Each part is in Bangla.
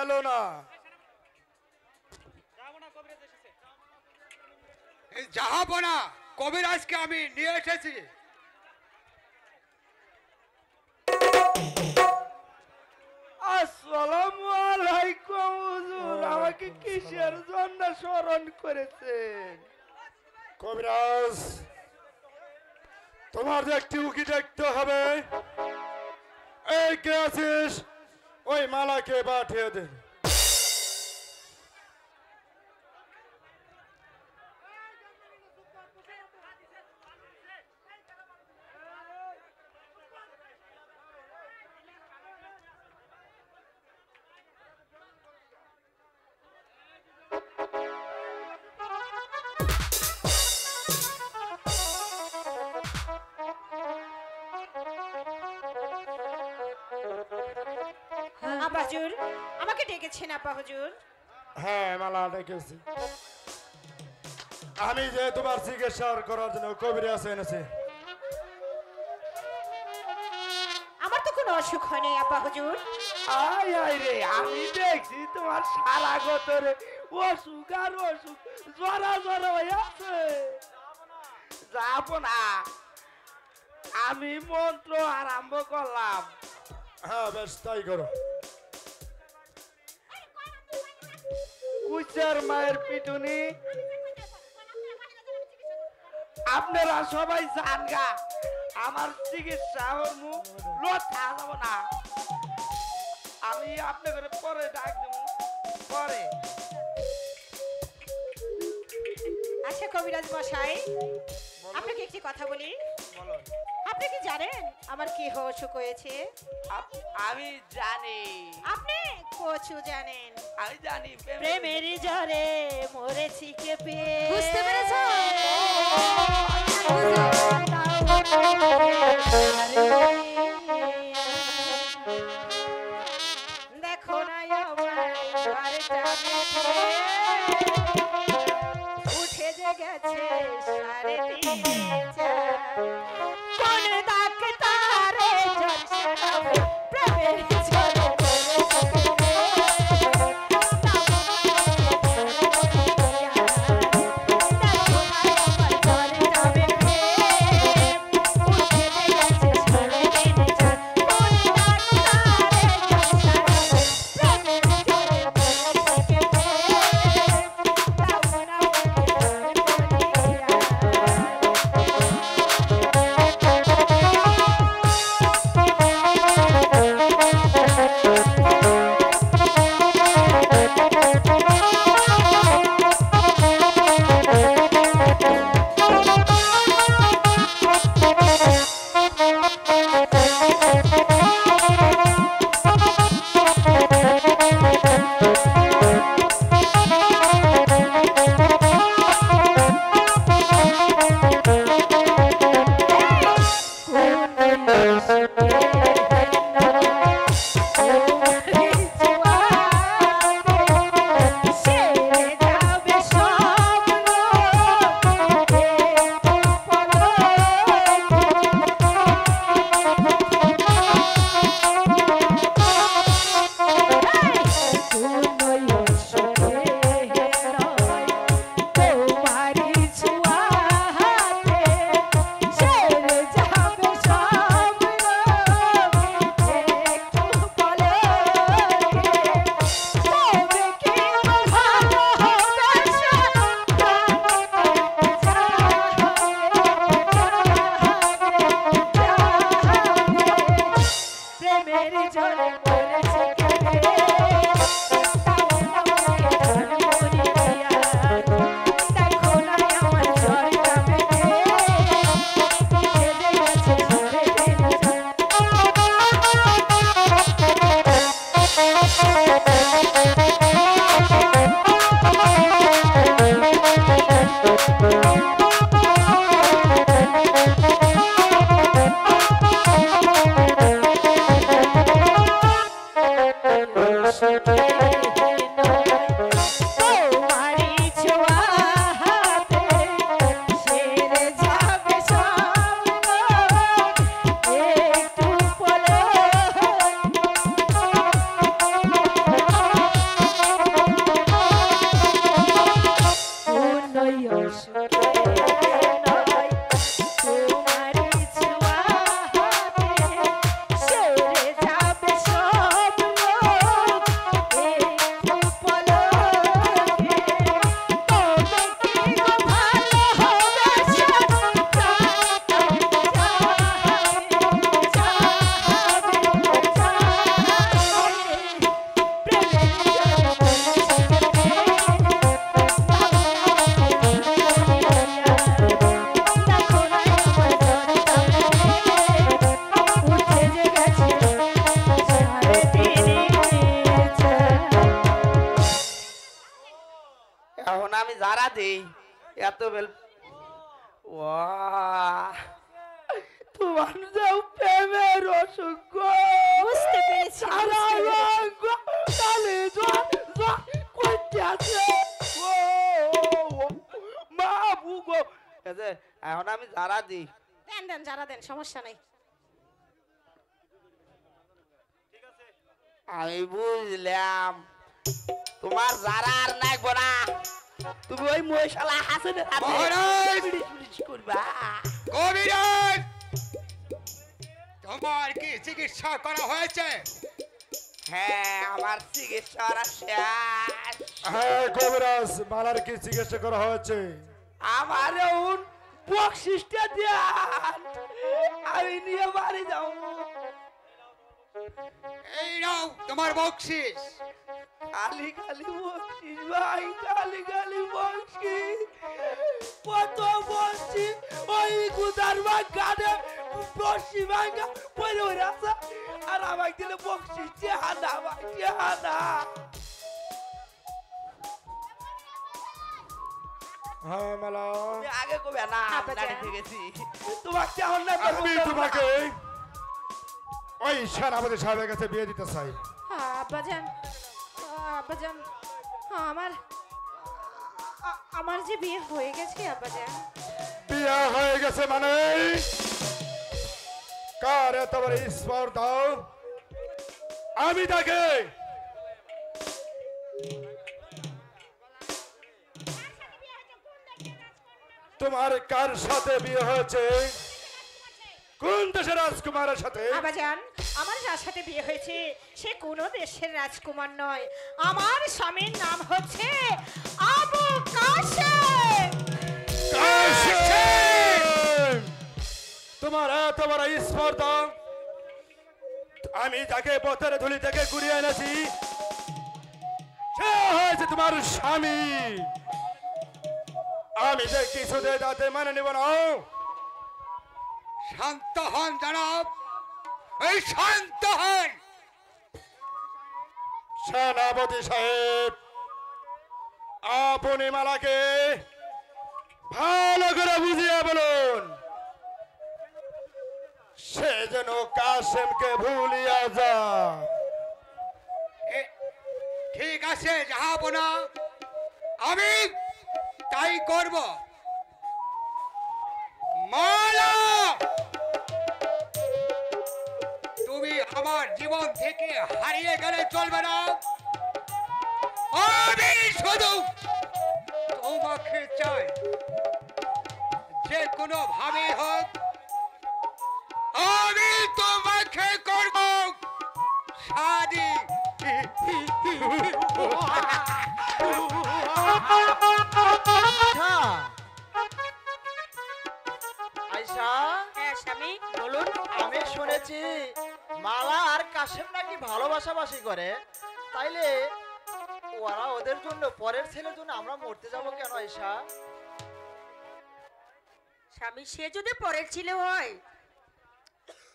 এলো না। এই জাহাপনা কবিরাজকে আমি নিয়ে এসেছি। আসসালামু আলাইকুম হুজুর, আমাকে কিসের জন্য স্মরণ করেছেন? কবিরাজ, তোমার যে একটি উকি দেখতে হবে। এই কে আছিস? ওই মালাকে পাঠিয়ে দে। আব্বা হুজুর, আমাকে ডেকেছেন আব্বা হুজুর? হ্যাঁ, মালা ডেকেছি। আমি যে তোমার চিকিৎসা করার জন্য কবিরাজ এনেছি। আমার তো কোনো অসুখ হয়নি আব্বা হুজুর। আয় আয় রে, আমি দেখছি তোমার সারা গতরে অসুখ আর অসুখ, জরা জরা হয়ে আছে। যাবো না, আমি মন্ত্র আরম্ভ করলাম। হ্যাঁ, বেশ তাই করো। কুচার মায়ের পিটুনি আপনারা সবাই জানগা, আমার চিকিৎসা হরমু লথা যাব না। আমি আপনাদের পরে ডাক দেব পরে। আচ্ছা কবিরাজ মশাই, আপনাকে একটি কথা বলি। আপনি কি জানেন আমার কি অসুখ হয়েছে? আমি জানি। আপনি কচু জানেন? আমি জানি প্রেমের জ্বরে মরেছি কেঁপে। বুঝতে পেরেছ? দেখো না আমার উঠে যে গেছে 3:30 কোন ডাক্তারে জলসানো প্রেমের জ্বরে এখন আমি যারা দেই এত বেল তোমার যাও প্রেমের অসুখ বুঝতে পেরেছি, বুঝতে পেরেছি। মা বুগো এখন আমি যারা দিই দেন দেন, যারা দেন, সমস্যা নেই। আমি বুঝলাম তোমার যারা আর লাগবো না, তুমি ওই মহিষালা হাসেনের মহারাজ! করবা। কবিরাজ, তোমার কি চিকিৎসা করা হয়েছে? হ্যাঁ আমার চিকিৎসা করা শেষ। হ্যাঁ কবিরাজ, মালার কি চিকিৎসা করা হয়েছে? আমার বকশিসটা দেন, আমি নিয়ে বাড়ি যাও। এই নাও তোমার বকশিস। খালি খালি বকশিস ভাই, খালি খালি বকশিস। কত বকশিস ওই গুদার গানে বকশি ভাঙা পড়ে ওরে আছে, আর আমাকে দিলে বকশিস চেহারা ভাই চেহারা। হ্যাঁ মালা, তুমি আগে কবে না আব্বা গাড়ি যান। থেকেছি তোমাকে কেমন না আমি তোমাকে ওই সেনাপতি সাহেবের কাছে বিয়ে দিতে চাই। আব্বাজান, আব্বাজান, আমার আমার যে বিয়ে হয়ে গেছে আব্বাজান। বিয়ে হয়ে গেছে মানে কার এত বড় স্পর্ধা? আমি তাকে তোমার কার সাথে বিয়ে হয়েছে? কোন দেশের রাজকুমারের সাথে? আব্বাজান, আমার যার সাথে বিয়ে হয়েছে সে কোনো দেশের রাজকুমার নয়, আমার স্বামীর নাম হচ্ছে আবু কাশেম। কাশেম! তোমার এত বড় স্পর্ধা! আমি যাকে পথের ধুলি থেকে ঘুরিয়ে এনেছি সে হয়েছে তোমার স্বামী। আমি যে কিছুতে তাতে মানে নেব না। শান্ত হন জনাব, এই শান্ত হন। সেনাপতি সাহেব, আপনি মালাকে ভালো করে বুঝিয়ে বলুন সে যেন কাশেমকে ভুলিয়া যায়। ঠিক আছে জাহাপনা, আমি তাই করব। মালা, তুমি আমার জীবন থেকে হারিয়ে গেলে চলবে না। আমি শুধু তোমাকে চাই, যে কোনো ভাবে হোক আমি তোমাকে করব শাদি। আয়শা হ্যাঁ স্বামী, বলুন। আমি শুনেছি মালা আর কাশেম নাকি ভালোবাসাবাসি করে, তাইলে ওরা ওদের জন্য পরের ছেলের জন্য আমরা মরতে যাব কেন আয়শা? স্বামী সে যদি পরের ছেলে হয়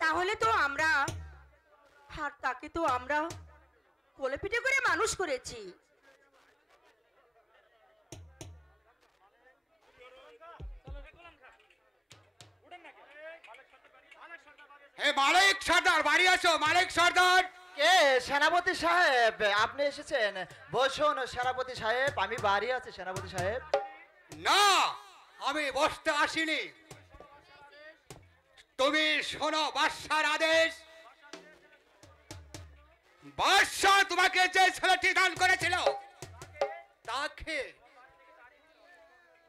তাহলে তো আমরা, আর তাকে তো আমরা কোলে পিঠে করে মানুষ করেছি। হে মালিক সর্দার, বাড়ি আসো। মালিক সর্দার। কে? সেনাপতি সাহেব আপনি এসেছেন? বসুন সেনাপতি সাহেব, আমি বাড়ি আছি সেনাপতি সাহেব। না, আমি বসতে আসিনি। তুমি শোনো বাদশার আদেশ। বাদশাহ তোমাকে যে ছেলেটি দান করেছিল তাকে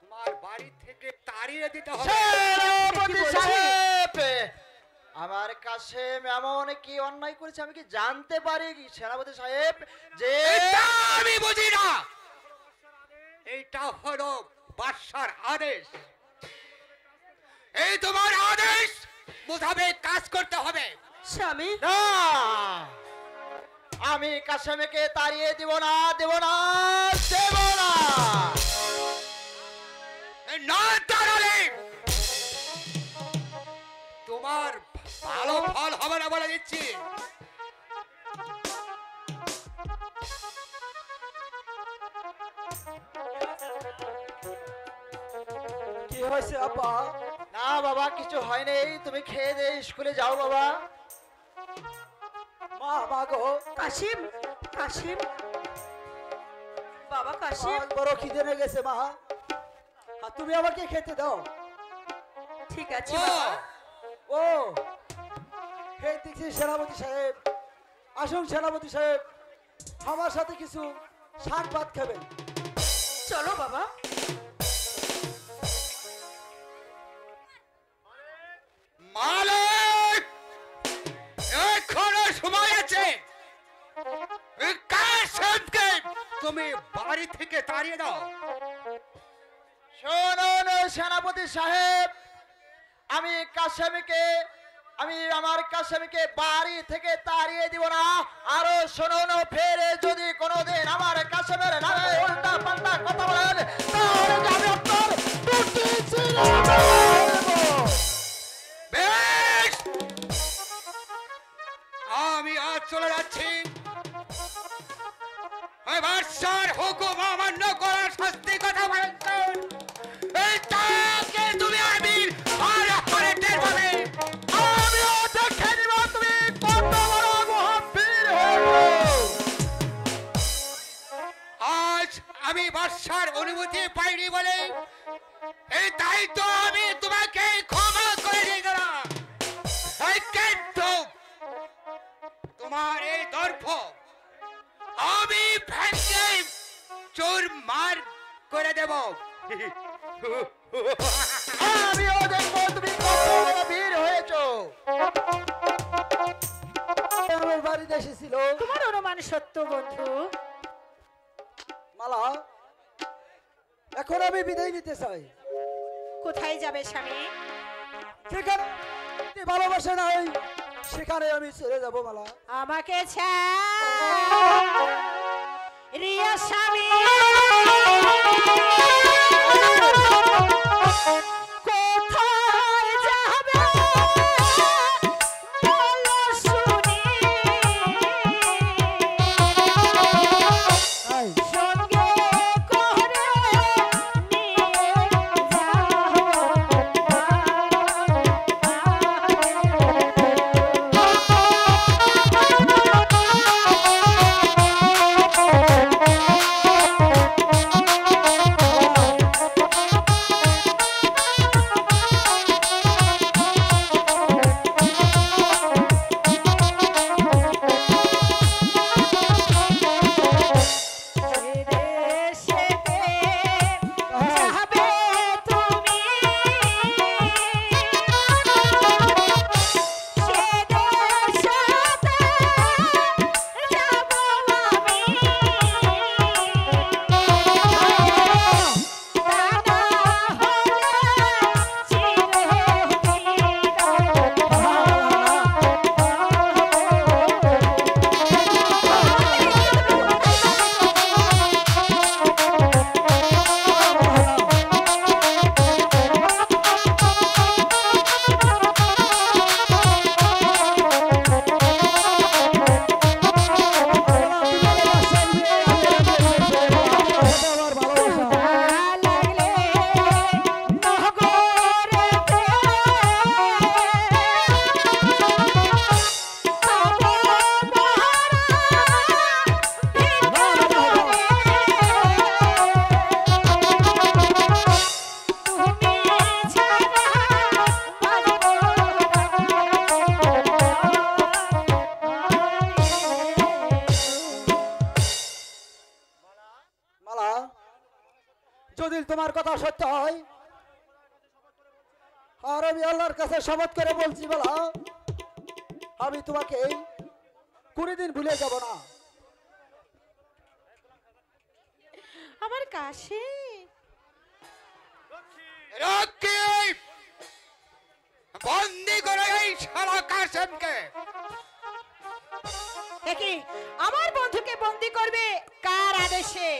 তোমার বাড়ি থেকে তাড়িয়ে দিতে হবে। সেনাপতি সাহেব, আমার কাশেম এমন কি অন্যায় করেছে আমি কি জানতে পারি সেনাপতি সাহেব? যে এটা আমি বুঝি না, এইটা হলো বাদশার আদেশ। এই তোমার আদেশ মোতাবেক কাজ করতে হবে। স্বামী না, আমি কাশেমকে তাড়িয়ে দিব না, দেব না, দেব না। না তাড়ালে তোমার ভালো ফল হবে না বলে দিচ্ছি। কি হয়েছে আপা? না বাবা, কিছু হয়নি, তুমি খেয়ে দিয়ে স্কুলে যাও বাবা। মা মা গো, কাশিম, কাশিম, বাবা কাশিম, আমার বড় খিদে লেগে গেছে মা। আর তুমি আমাকে খেতে দাও। ঠিক আছে বাবা। ও হে দেখছি সেনাপতি সাহেব, আসুন সেনাপতি সাহেব, আমার সাথে কিছু শাক ভাত খাবেন। চলো বাবা। মালিক, এখনো সময় আছে। এই কাশেমকে তুমি বাড়ি থেকে তাড়িয়ে দাও। শুনুন সেনাপতি সাহেব, আমি আমার কাশেমকে বাড়ি থেকে তাড়িয়ে দিব না। আরো শুনুন, ফেরে যদি কোনোদিন আমার কাশেমের নামে উল্টা পাল্টা কথা বলেন, তাহলে আমি আপনার টুটি ছিঁড়ে ফেলবো। বেশ, আমি আজ চলে যাচ্ছি। ওই বাদশার হুকুম অমান্য করার শাস্তি কথা বলেছেন, এই তাকে তুমি আমি আর করে টের পাবে। আমিও দেখে নিব তুমি কত বড় মহাবীর হয়েছো। আজ আমি বাদশার অনুমতি পাইনি বলে এই দায়িত্ব আমি তোমাকে ক্ষমা করে দিয়ে গেলাম। এই কিন্তু তোমার এই দর্প আমি ভেঙে চুরমার করে দেব। আমিও দেখবো তুমি কত বড় বীর হয়েছো। আমার বাড়িতে এসেছিল তোমার অনুমান সত্য বন্ধু। মালা, এখন আমি বিদায় নিতে চাই। কোথায় যাবে স্বামী? যেখানে ভালোবাসা নাই সেখানে আমি চলে যাব মালা। আমাকে রিয়া স্বামী কোথায় যাবে বলো শুনি, সঙ্গে করে নিয়ে দেশেতে যাবে তুমি, সে দেশেতে যাব আমি, তা না আমার ভালোবাসা লাগলে নহগরেতে তব মালা, যদি তোমার কথা সত্য হয়, আর আমি আল্লাহর কাছে শপথ করে বলছি মালা, আমি তোমাকে কোনোদিন ভুলে যাব না। আমার কাছে রকিব, বন্দি করো এই শালা কাশেমকে। দেখি আমার বন্ধুকে বন্দি করবে কার আদেশে?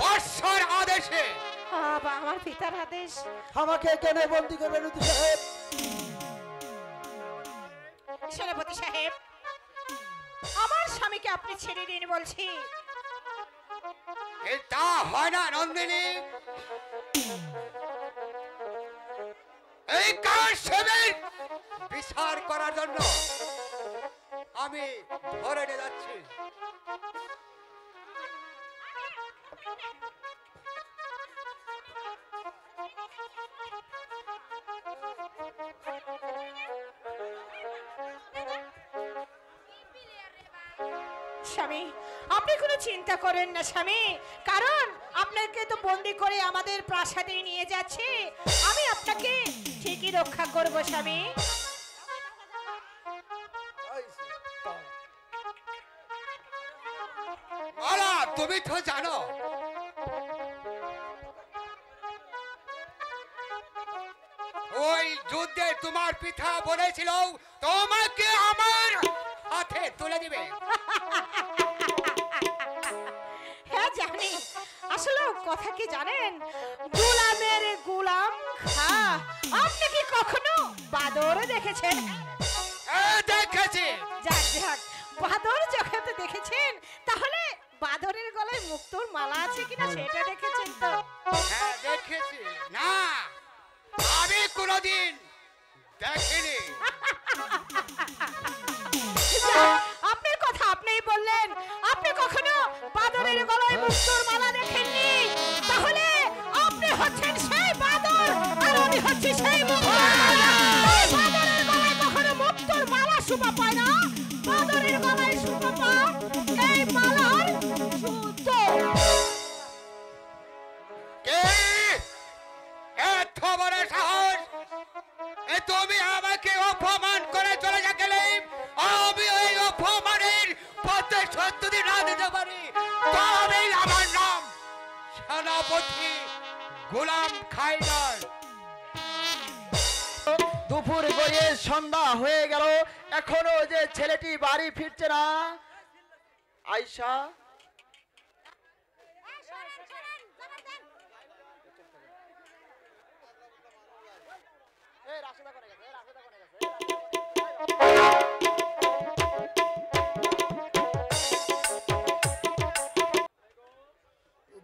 বাদশার আদেশে। বাবা, আমার পিতার আদেশ। আমাকে কেন বন্দি করবেন উদ্দি সাহেব? সেনাপতি সাহেব, আমার স্বামীকে আপনি ছেড়ে দিন বলছি। এটা হয় না নন্দিনী। এই কাশেমের বিচার করার জন্য আমি ধরে নিয়ে যাচ্ছি। স্বামী, আপনি কোনো চিন্তা করেন না স্বামী, কারণ আপনাকে তো বন্দি করে আমাদের প্রাসাদে নিয়ে যাচ্ছে, আমি আপনাকে ঠিকই রক্ষা করব স্বামী। মালা, তুমি তো জানো ওই যুদ্ধে তোমার পিতা বলেছিল তোমাকে আমার হাতে তুলে দিবে। হ্যাঁ জানি, আসলে কথা কি জানেন, গোলামের গোলাম খা। আপনি কি কখনো বাদর দেখেছেন? দেখেছি। যাক যাক, বাদর যখন তো দেখেছেন, তাহলে বাদরের গলায় মুক্তোর মালা আছে কিনা সেটা দেখেছেন তো? হ্যাঁ দেখেছি। না, আমি কোনোদিন দেখিনি। যাক, আপনার কথা আপনিই বললেন, আপনি কখনো বাদরের গলায় মুক্তোর মালা দেখেননি, তাহলে আপনি হচ্ছেন সেই বাদর আর আমি হচ্ছি সেই মুক্তো। এই বাদরের গলায় কখনো মুক্তোর মালা শোভা পায় না, বাদরের গলায় শোভা পায় এই মালার সুতো। কে এত বড় সাহস? তুমি আমাকে অপমান করে চলে গেলে আমি ওই অপমানের পথে সত্যি না দিতে পারি, তবে আমার নাম সেনাপতি গোলাম খাইদার। দুপুর গড়িয়ে সন্ধ্যা হয়ে গেল, এখনো যে ছেলেটি বাড়ি ফিরছে না। আয়শা,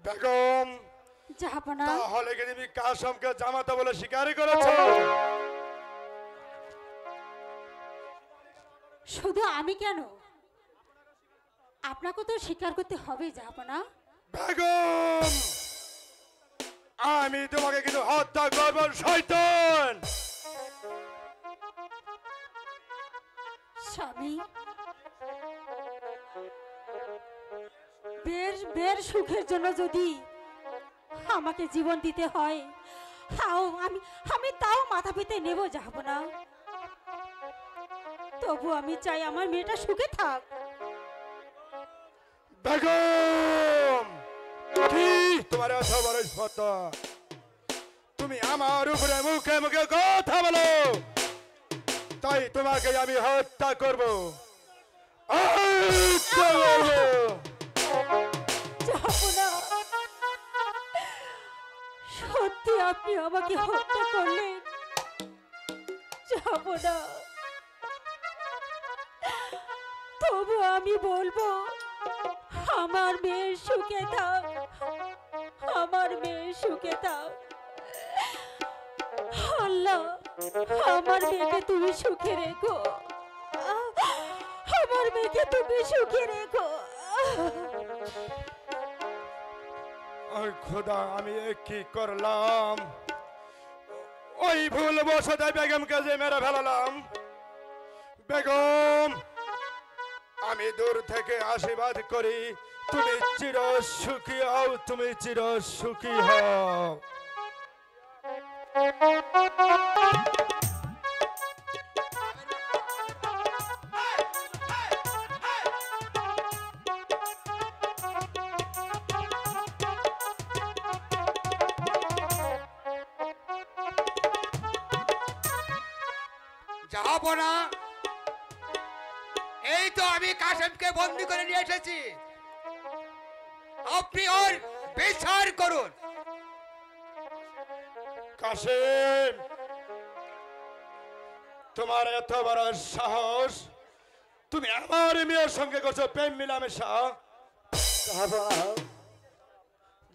বেগম, জাহাপনা, তাহলে কি তুমি কাশেমকে জামাতা বলে স্বীকারই করেছো? শুধু আমি কেন, আপনাকে তো স্বীকার করতে হবে জাহাপনা। বেগম, আমি তোমাকে কিন্তু হত্যা করবো শয়তান। স্বামী, বের সুখের জন্য যদি আমাকে জীবন দিতে হয়, আমি তাও মাথা পেতে নেব জাহাপনা। তবু আমি চাই আমার মেয়েটা সুখে থাক। বেগম, কি তোমার এত বড় স্পর্ধা? তুমি আমার উপরে মুখে মুখে কথা বলো, তাই তোমাকে আমি হত্যা করবো। জাহাপনা, সত্যি আপনি আমাকে হত্যা করলেন জাহাপনা। তবু আমি বলবো আমার মেয়ের সুখে থাক, আমার মেয়ের সুখে থাক। আল্লাহ, আমার মেয়েকে তুমি সুখে রেখো, আমার মেয়েকে তুমি সুখে রেখো। ওই খোদা, আমি এ কি করলাম? ওই ভুল বসতে বেগমকে যে মেরে ফেলালাম। বেগম, আমি দূর থেকে আশীর্বাদ করি, তুমি চির সুখী হও, তুমি চির সুখী হও। যাবো না, এই তো আমি কাশেমকে বন্দি করে নিয়ে এসেছি, আপনি ওর বিচার করুন। কাশেম, তোমার এত বড় সাহস, তুমি আমার মেয়ের সঙ্গে করছো প্রেম মিলামেশা?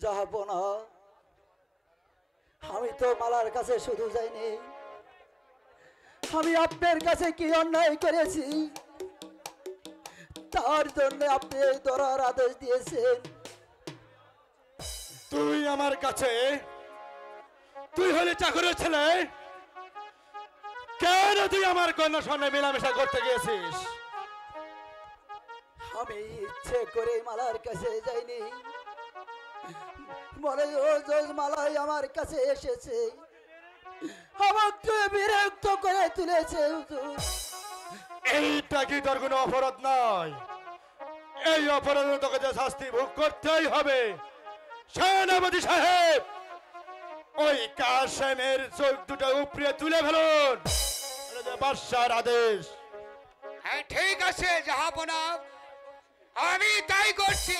যাবো না, আমি তো মালার কাছে শুধু যাইনি, আমি আপনার কাছে কি অন্যায় করেছি তার জন্য আপনি এই ধরার আদেশ দিয়েছেন। তুই আমার কাছে, তুই হলে চাকরের ছেলে, কেন তুই আমার কন্যার সঙ্গে মেলামেশা করতে গিয়েছিস? আমি ইচ্ছে করে মালার কাছে যাইনি, মনে মালাই আমার কাছে এসেছে, আমাকে বিরক্ত করে তুলেছে। হুজুর, এইটা কি তোর কোনো অপরাধ নয়? এই অপরাধে তোকে যে শাস্তি ভোগ করতেই হবে। সেনাপতি সাহেব, ওই কাশেমের চোখ দুটো উপরে তুলে ফেলুন, এটা যে বাদশার আদেশ। হ্যাঁ ঠিক আছে জাহাপনা, আমি তাই করছি।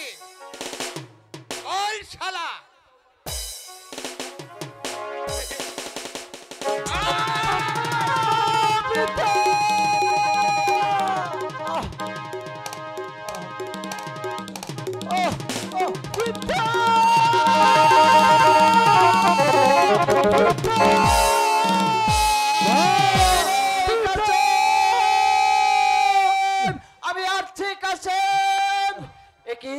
বল শালা। আমি আসছি কাশেম। কি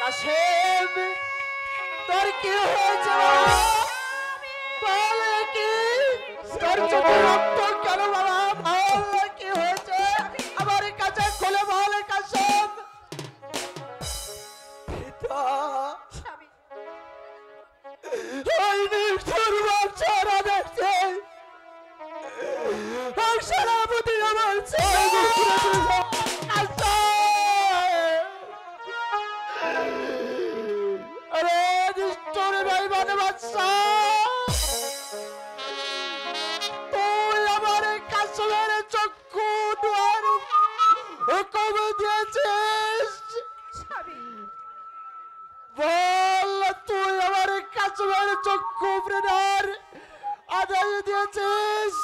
কাশেম, তোর কি হয়েছে? বল কি তোর চোখে রক্ত কেন বাবা? বল কি হয়েছে আমার কাছে খুলে বল কাশেম। পিতা, ওই নিষ্ঠুর বাচ্চারা দেখছে আর সেনাপতি আমার ছেলে আরে নিষ্ঠুর বেঈমান বাচ্চা, তুই আমার কাশেমের চক্ষু দুয়ার হুকুম দিয়েছিস। বল তুই আমার কাশেমের চক্ষু প্রেরণার আদেশ দিয়েছিস।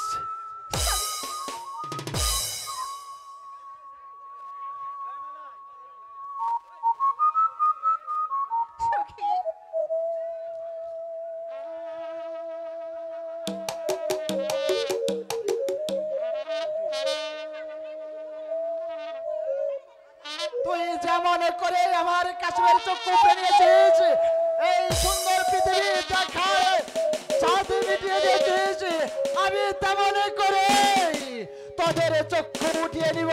তুই যেমন করে আমার কাশ্মীর চক্ষু পেরিয়েছিস, এই সুন্দর পৃথিবী দেখায় সাথে মিটিয়ে দিয়েছিস, আমি তেমন করে তোদের চক্ষু উঠিয়ে নিব,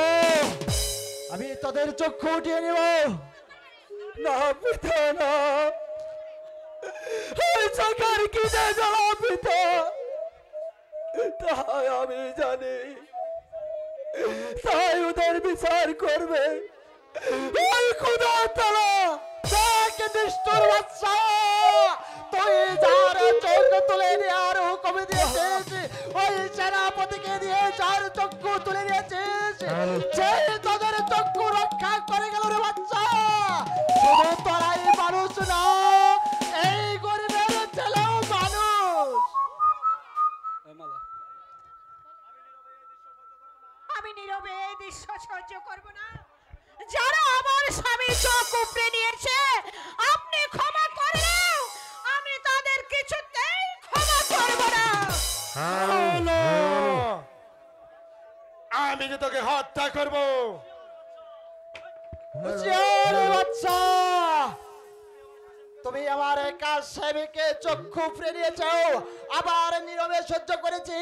আমি তোদের চক্ষু উঠিয়ে নিব। না পিতা না, এই চোখের কি যে জ্বালা পিতা, তাই আমি জানি, তাই ওদের বিচার করবে ওই খোদা তাআলা। দেখ নিষ্ঠুর বাচ্চা, তুই যার চোখ তুলে নেওয়ার হুকুম দিয়েছিস, ওই সেনাপতিকে দিয়ে যার চক্ষু তুলে দিয়েছিস, সে তোদের চক্ষু রক্ষা করে গেল রে বাচ্চা। শুধু তোরাই মানুষ না, এই গরিবের ছেলেও মানুষ। আমি নীরবে এই দৃশ্য সহ্য করব না। যারা আমার স্বামী চোখ উপড়ে নিয়েছে, আপনি ক্ষমা করলেও আমি তাদের কিছুতেই ক্ষমা করব না। হ্যালো, আমি যে তোকে হত্যা করব। বাচ্চা, তুমি আমার কাশেমকে চক্ষু ফিরে নিয়েছো, আবার নীরবে সহ্য করেছি,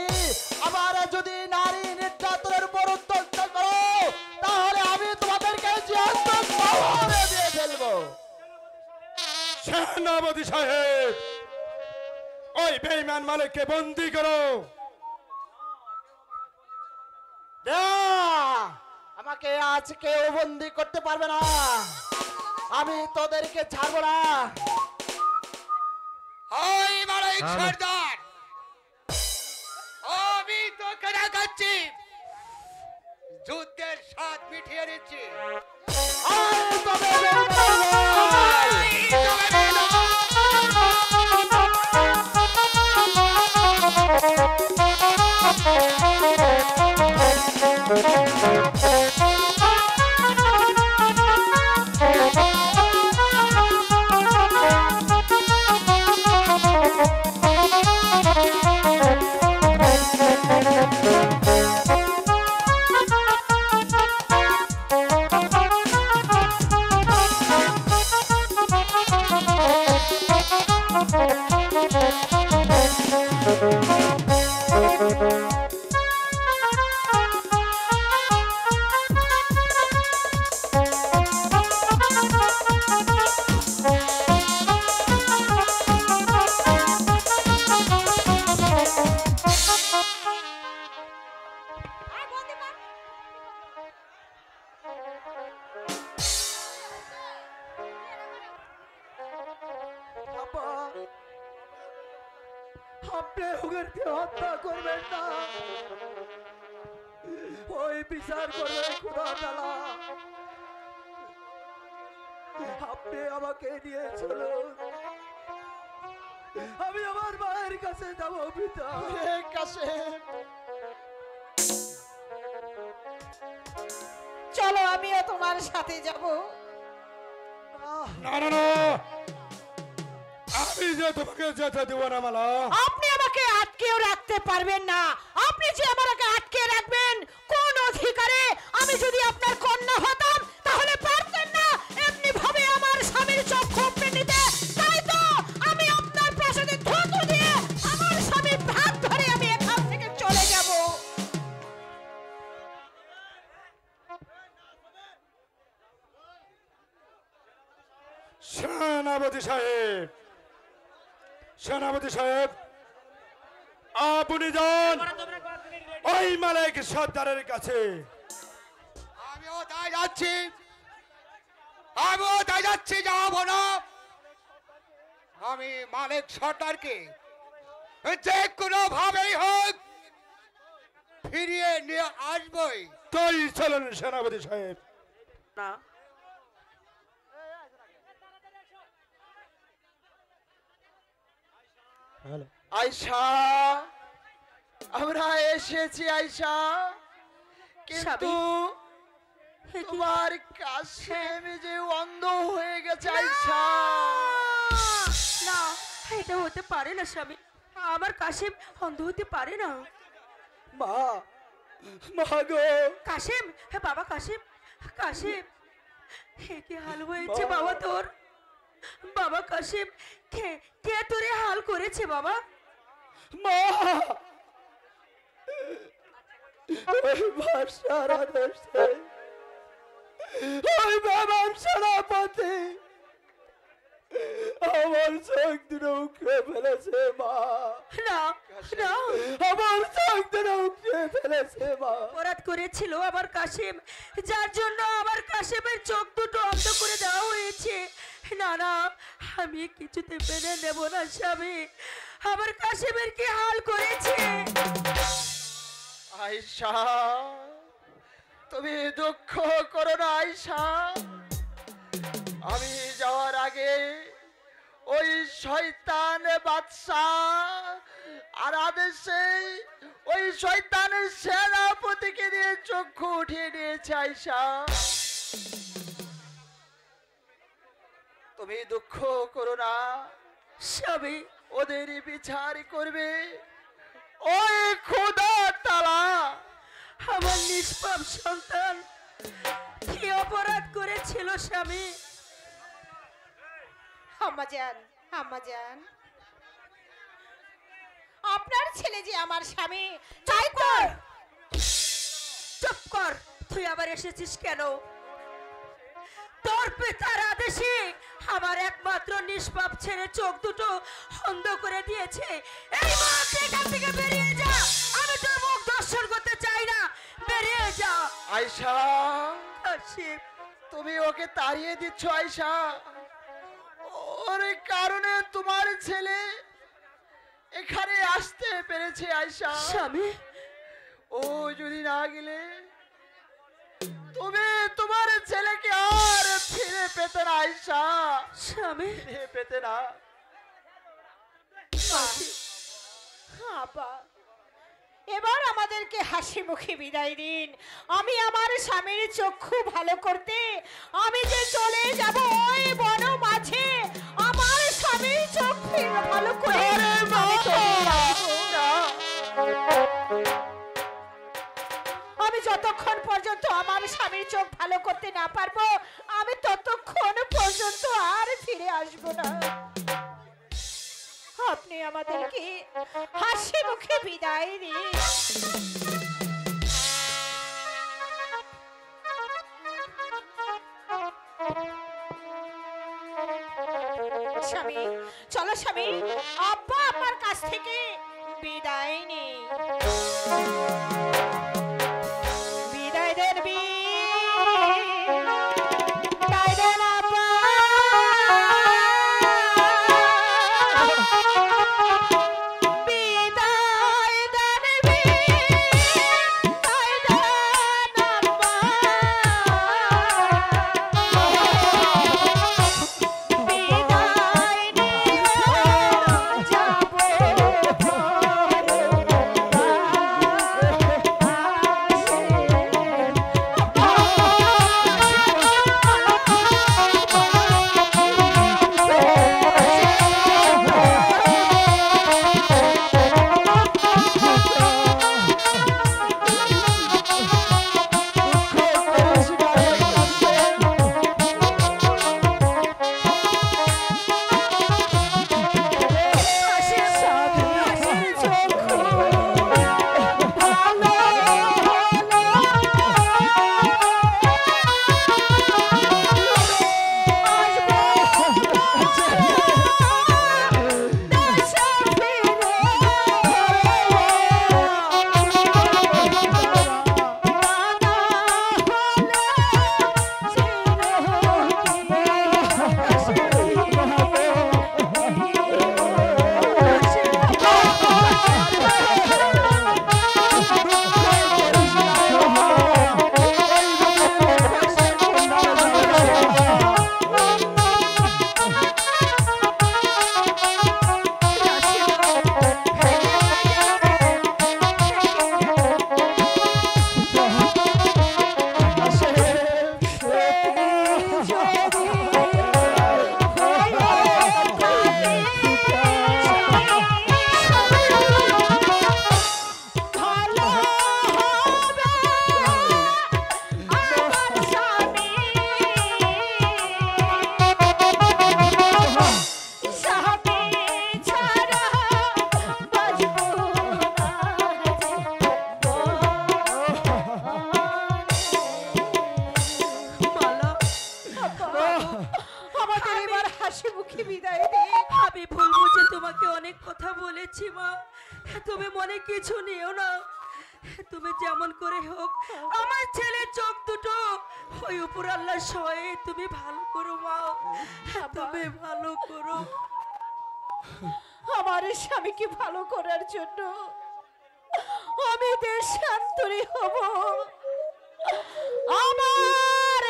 আবার যদি নারী নির্যাতনের উপর উদ্যস্ত করো তাহলে আমি তোমাদেরকে জীবন্ত কবরে দিয়ে ফেলবো। সেনাপতি সাহেব, ওই বেঈমান মালিককে বন্দী করো। না, আমাকে আজ কেউ বন্দী করতে পারবে না, আমি তোদেরকে ছাড়বো না। ওই মালিক সর্দার, আমি তোকে দেখাচ্ছি, যুদ্ধের স্বাদ মিটিয়ে নিচ্ছি। আয় তবে আপনি ওদেরকে হত্যা করবেন না, ওই বিচার করবেন খোদা তাআলা। আপনি আমাকে নিয়ে চলুন, আমি আমার মায়ের কাছে যাবো পিতা। কাশেম চলো আমিও তোমার সাথে যাব। না না না, আমি যে তোমাকে যেতে দেব না মালা। আপনি আমাকে আটকেও রাখতে পারবেন না। আপনি যে আমাকে আটকে রাখবেন কোন অধিকারে? আমি যদি আপনার কন্যা হতাম তাহলে পারতেন না এমনি ভাবে আমার স্বামীর চক্ষু উপড়ে নিতে। তাই তো আমি আপনার প্রাসাদে থুতু দিয়ে আমার স্বামীর হাত ধরে আমি এখান থেকে চলে যাব। সেনাপতি সাহেব, সেনাপতি সাহেব, আপনি যান ওই মালিক সর্দারের কাছে। আমিও তাই যাচ্ছি, আমিও তাই যাচ্ছি, যাবো না। আমি মালিক সর্দারকে যে কোনো ভাবেই হোক ফিরিয়ে নিয়ে আসবই। তাই চলেন সেনাপতি সাহেব। না, আয়শা, আমরা এসেছি আয়শা, কিন্তু তোমার কাশেম যে অন্ধ হয়ে গেছে আয়শা। না, এটা হতে পারে না স্বামী। আমার কাশিম অন্ধ হতে পারে না। মা, মা গো, কাশিম, হে বাবা কাশিম, কাশিম, হে কি হাল হয়েছে বাবা তোর? বাবা কাশিম, কে কে তোরে হাল করেছে বাবা? মা, ওই বাদশার আদেশে ওই বাবার সেনাপতি আমার চোখ দুটো উকড়ে ফেলেছে মা। না না, আমার চোখ দুটো উকড়ে ফেলেছে মা। অপরাধ করেছিল আমার কাশিম, যার জন্য আমার কাশিমের চোখ দুটো অন্ধ করে দেওয়া হয়েছে। না না, আমি কিছুতে মেনে নেব না স্বামী। আমার কাশিমের কি হাল করেছে? আয়শা, তুমি দুঃখ করো না আয়শা। আমি যাওয়ার আগে ওই শয়তান বাদশাহ আর আদেশে ওই শয়তানের সেনাপতিকে দিয়ে চক্ষু উঠিয়ে নিয়েছে আয়শা। তুমি দুঃখ করো না, স্বামী, ওদের বিচার করবে ওই খোদা তাআলা। আমার নিষ্পাপ সন্তান কি অপরাধ করেছিল স্বামী? আম্মাজান, আম্মাজান, আপনার ছেলে যে আমার স্বামী, তাই তো। চুপ কর, তুই আবার এসেছিস কেন? তোর পিতার আদেশে আমার একমাত্র নিষ্পাপ ছেলে চোখ দুটো অন্ধ করে দিয়েছে। এই মুহূর্তে এখান থেকে বেরিয়ে যা, আমি তোর মুখ দর্শন করতে চাই না। বেরিয়ে যা। আয়শা, কাশিম, তুমি ওকে তাড়িয়ে দিচ্ছ আয়শা। ওর কারণে তোমার ছেলে এখানে আসতে পেরেছে আয়শা। স্বামী, ও যদি না গেলে তুমি তোমার ছেলেকে আর ফিরে পেতে না আয়শা, স্বামী, ফিরে পেতে না। আপা, এবার আমাদেরকে হাসি মুখে বিদায় দিন। আমি আমার স্বামীর চক্ষু ভালো করতে আমি যে চলে যাব ওই বন মাঝে, আমার স্বামীর চক্ষু ভালো করে আমি চলে যাবো। আমি যতক্ষণ পর্যন্ত আমার স্বামীর চোখ ভালো করতে না পারবো আমি ততক্ষণ পর্যন্ত আর ফিরে আসবো না। আপনি আমাদেরকে হাসি মুখে বিদায় দিন। স্বামী, চলো স্বামী, আব্বা আপনার কাছ থেকে বিদায় নেই। বিদায় দেন, বিদায় দেন আব্বা। এবার হাসি মুখে বিদায় দিন। আমি ভুল বুঝে তোমাকে অনেক কথা বলেছি মা, তুমি মনে কিছু নিও না। তুমি যেমন করে হোক আমার ছেলের চোখ দুটো ওই উপর আল্লাহ সয়ে তুমি ভালো করো মা, তুমি ভালো করো। আমার স্বামীকে ভালো করার জন্য আমি দেশান্তরী হব। আমার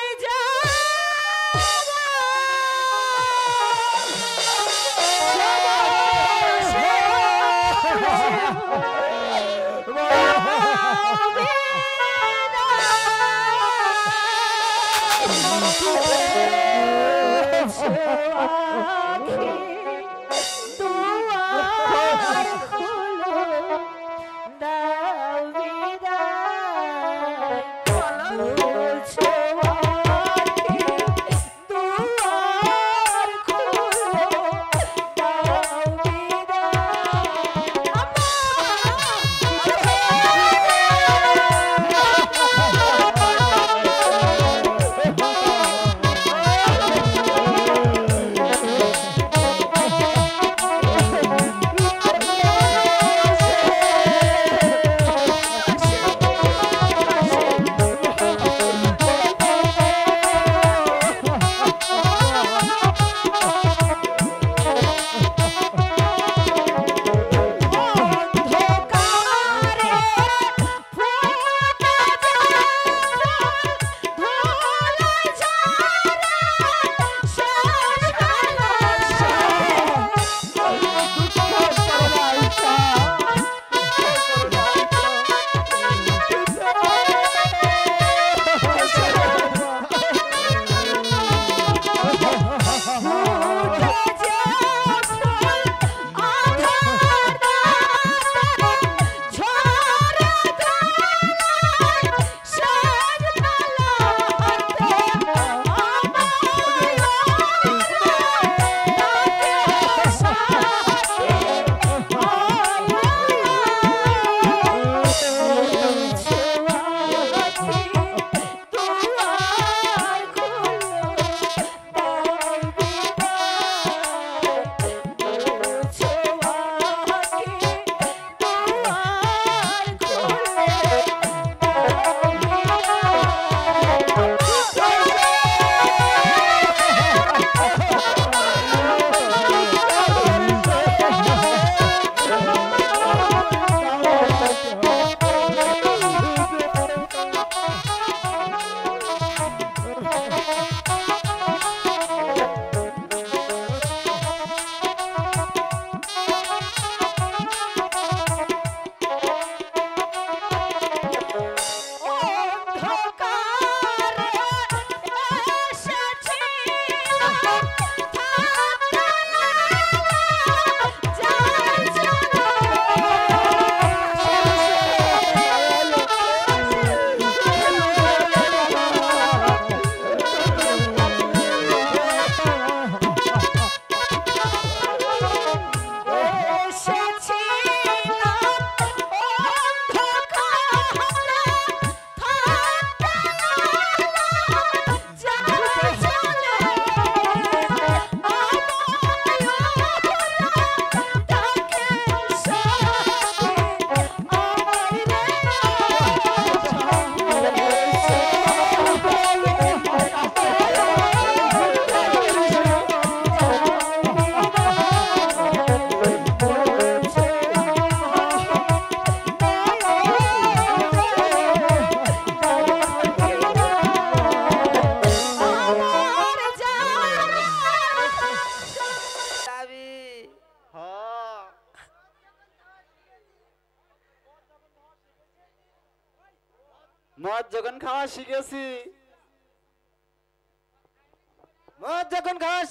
মদ যখন খাওয়া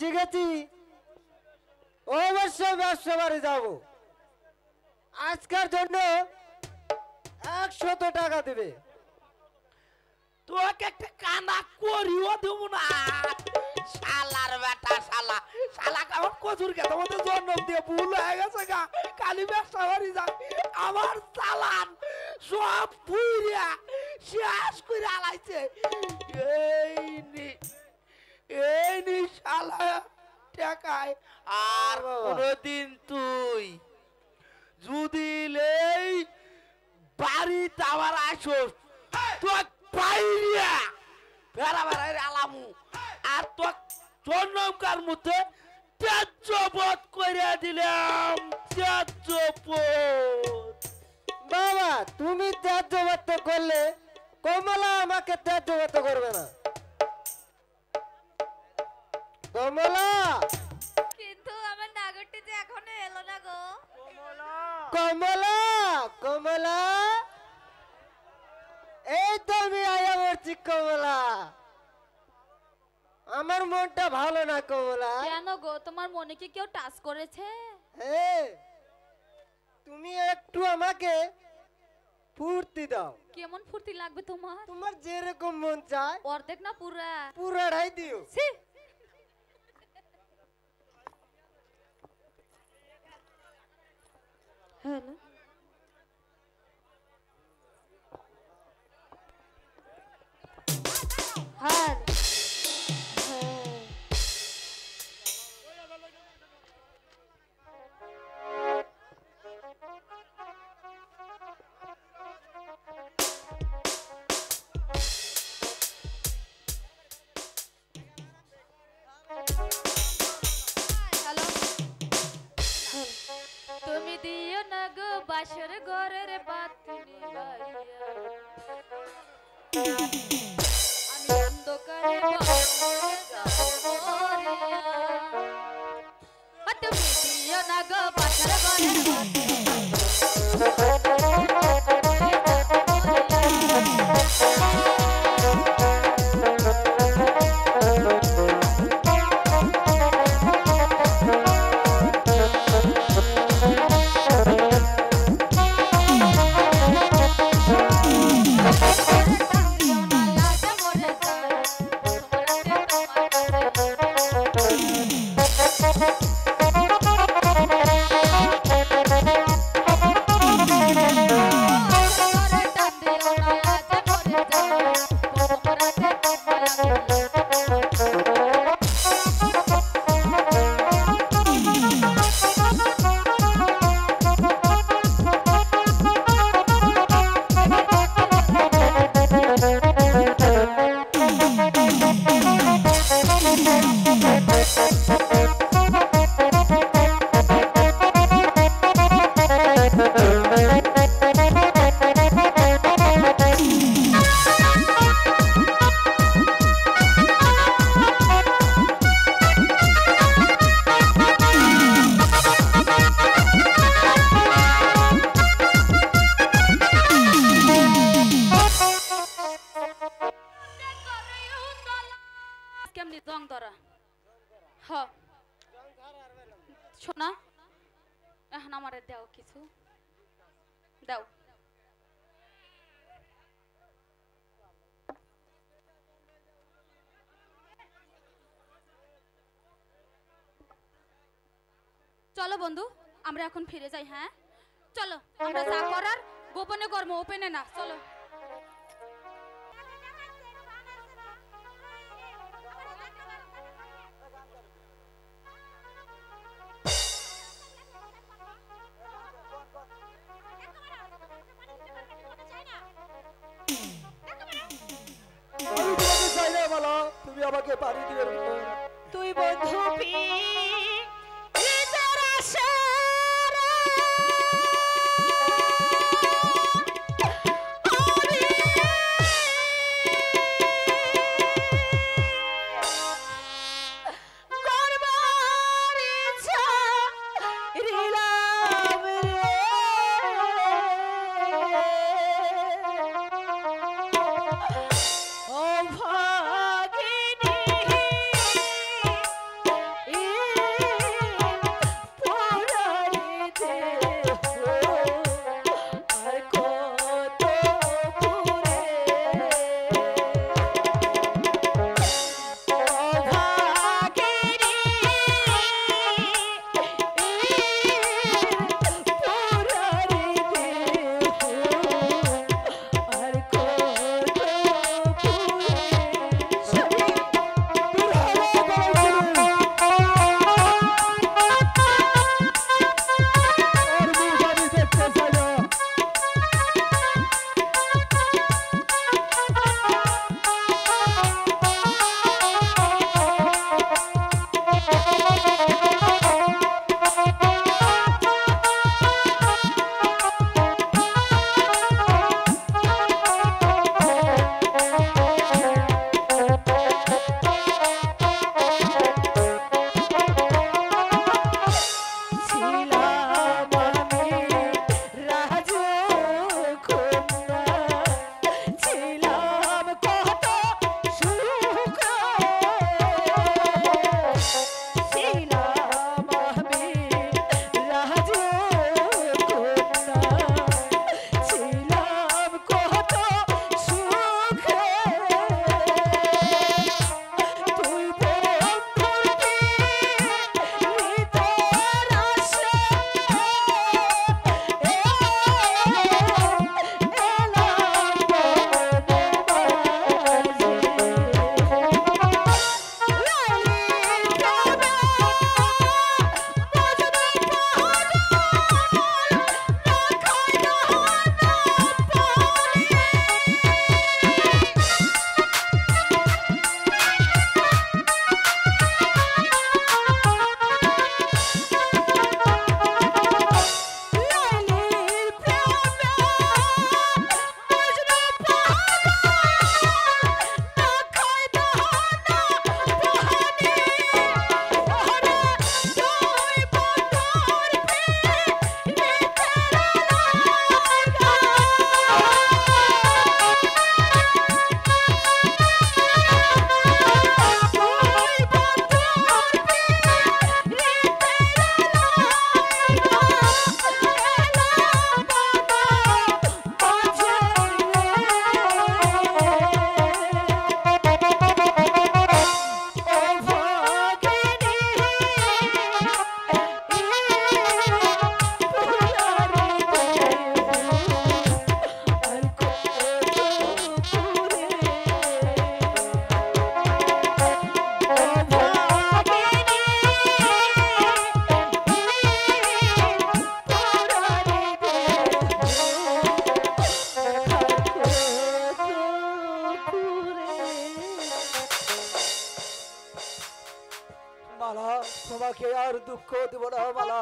শিখেছি অবশ্যই ব্যবসা বাড়ি যাবো। আজকের জন্য 100 টাকা দেবে। তোকে একটা কানা করিও দেব না। শালার বেটা শালা শালা আমার কচুর খেতে মধ্যে জন্ম দিয়ে ভুল হয়ে গেছে গা। কালি ব্যবসা বাড়ি যা আমার চালান সব পুইরা শেষ করে আলাইছে। এই নি শালা টাকায় আর কোনদিন তুই যদি এই বাড়িতে আবার আসোস তুই বাইরিয়া বেড়া বেড়াই আলামু আর তোর জন্মকার মধ্যে ত্যায্যবোধ করে দিলাম ত্যায্যবোধ। বাবা তুমি ত্যায্যবদ্ধ করলে কমলা আমাকে ত্যায্যবদ্ধ করবে না। কমলা কিন্তু আমার নাগরটি যে এখনো এলো না গো। কমলা কমলা এই তো আমি আয়া বলছি কমলা। আমার মনটা ভালো না কমলা। কেন গো, তোমার মনে কি কেউ টাচ করেছে? তুমি একটু আমাকে ফুর্তি দাও। কেমন ফুর্তি লাগবে তোমার? তোমার যেরকম মন চায় অর্ধেক না পুরা? পুরাটাই দিও। ছি, হ্যালো হ্যাঁ হ্যালো। তুমি দিও না গো বাসর ঘরের বাতি নিভাইয়া, আমি অন্ধকারে বাসরে যাব মরিয়া। তুমি দিও না গো বাসর ঘরের বাতি কেমনি জং ধরা। হ শোনা, এখন আমারে দাও কিছু দাও। চলো বন্ধু, আমরা এখন ফিরে যাই। হ্যাঁ চলো, আমরা যা করার গোপনে কর্ম, ওপেনে না। চলো। আমি তোমাকে চাই না বলো, তুমি আমাকে পানি দিবে না। তুই বন্ধু তোমাকে আর দুঃখ দেব না মালা।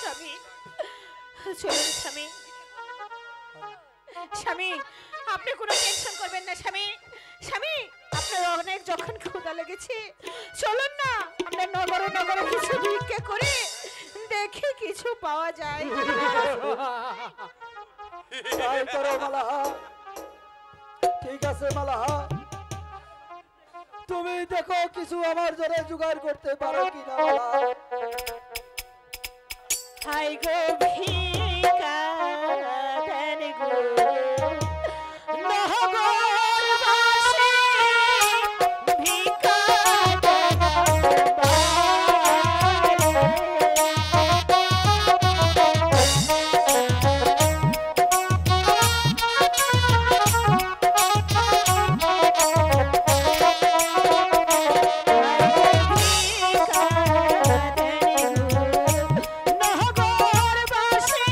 স্বামী চলুন স্বামী। স্বামী আপনি কোনো টেনশন করবেন না স্বামী। স্বামী আপনার অনেক যখন ক্ষুধা লেগেছে, চলুন না আমরা নগরে নগরে কিছু ভিক্ষা করে দেখি কিছু পাওয়া যায়। তাই করো মালা। ঠিক আছে মালা, তুমি দেখো কিছু আমার জন্য জোগাড় করতে পারো কিনা মালা। হাই গো ভিক্ষা দেন গো নহগরবাসী, ভিক্ষা দেন নহগরবাসী,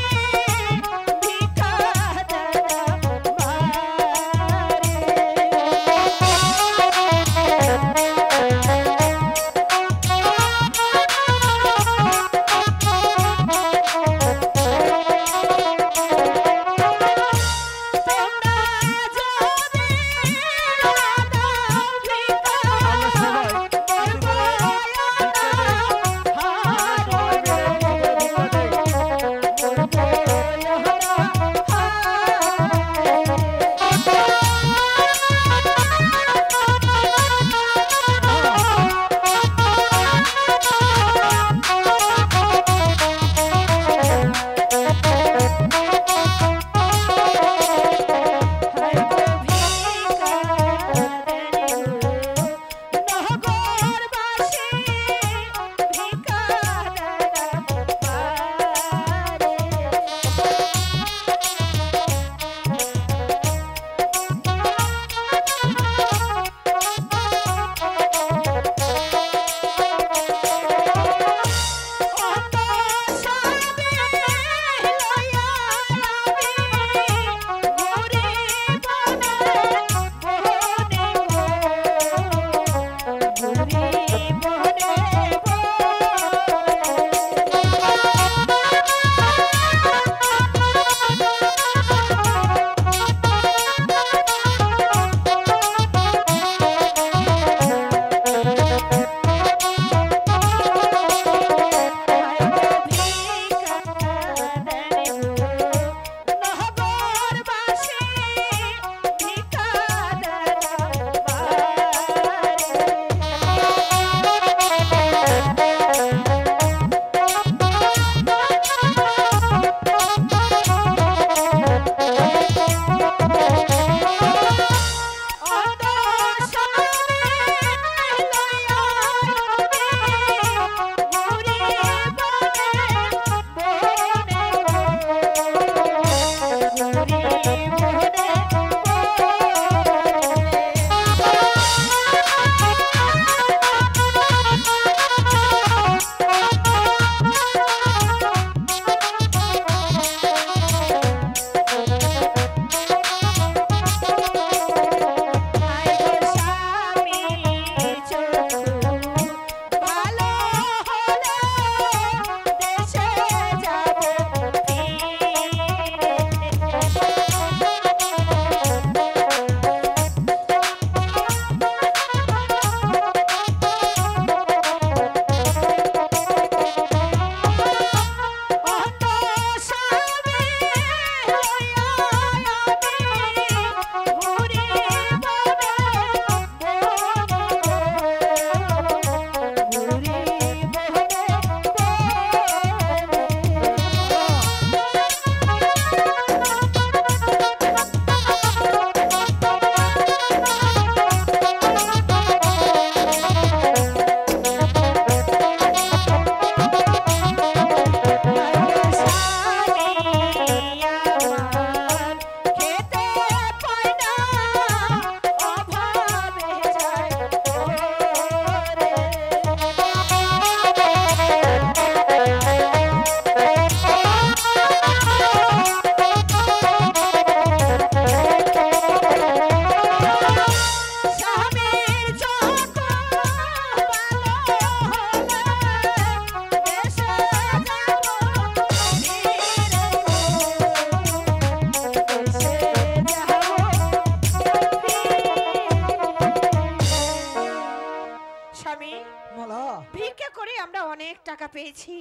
করে আমরা অনেক টাকা পেয়েছি,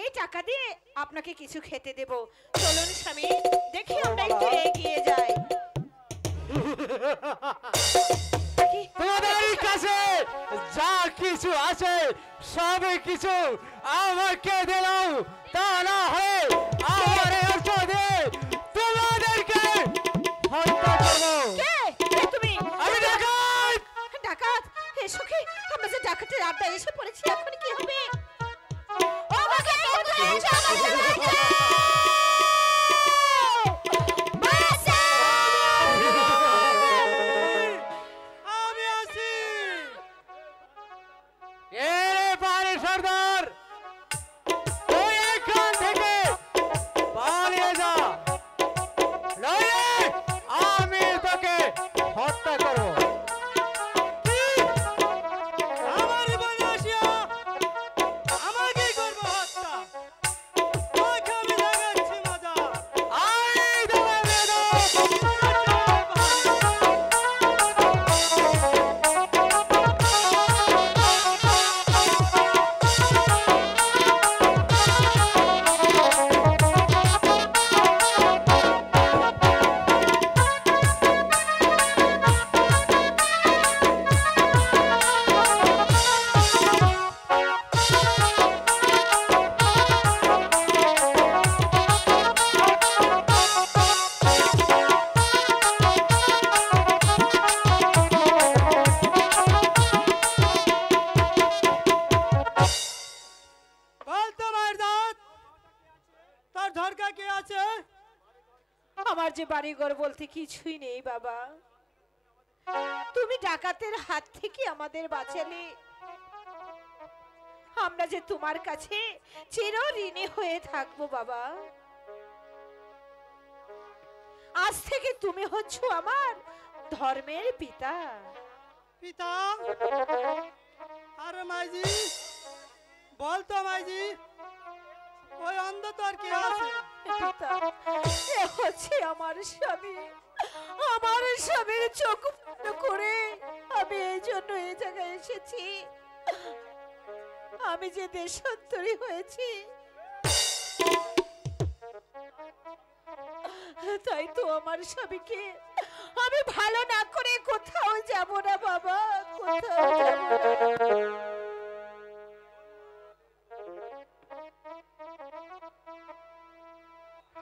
এই টাকা দিয়ে আপনাকে কিছু খেতে দেব। চলুন স্বামী, দেখি আমরা একটু এগিয়ে যাই। তোমাদের কাছে যা কিছু আছে সব কিছু আমাকে দিলাম, তা না হয় আমার অর্থ দিয়ে তোমাদেরকে হত্যা করবো। কে? কে তুমি? আমি ডাকাত। ডাকাত? হে সখী, আমরা যে ডাকাতের আড্ডা এসে পড়েছি, এখন কি হবে? ও আমাকে কোথায় আছো? আমাকে বাঁচাও! আমি আছি। এ পারে সর্দার, তুই এখান থেকে পালিয়ে যা, নইলে আমি তোকে হত্যা করবো। আমার বাড়ি আসিয়া আমাকে করবো হত্যা, তোকে আমি দেখাচ্ছি মজা। আই দেবে আমার যে বাড়িঘর বলতে কিছুই নেই বাবা, তুমি ডাকাতের হাত থেকে আমাদের বাঁচালে, আমরা যে তোমার কাছে চির ঋণী হয়ে থাকবো বাবা। আজ থেকে তুমি হচ্ছ আমার ধর্মের পিতা। পিতা? আরে মাইজি, বলতো মাইজি, ওই অন্ধ তো আর কে আছে? পিতা, এ হচ্ছে আমার স্বামী। আমার স্বামীর চোখ বন্ধ করে আমি এই জন্য এই জায়গায় এসেছি। আমি যে দেশান্তরী হয়েছি, তাই তো আমার স্বামীকে আমি ভালো না করে কোথাও যাব না বাবা, কোথাও যাব না।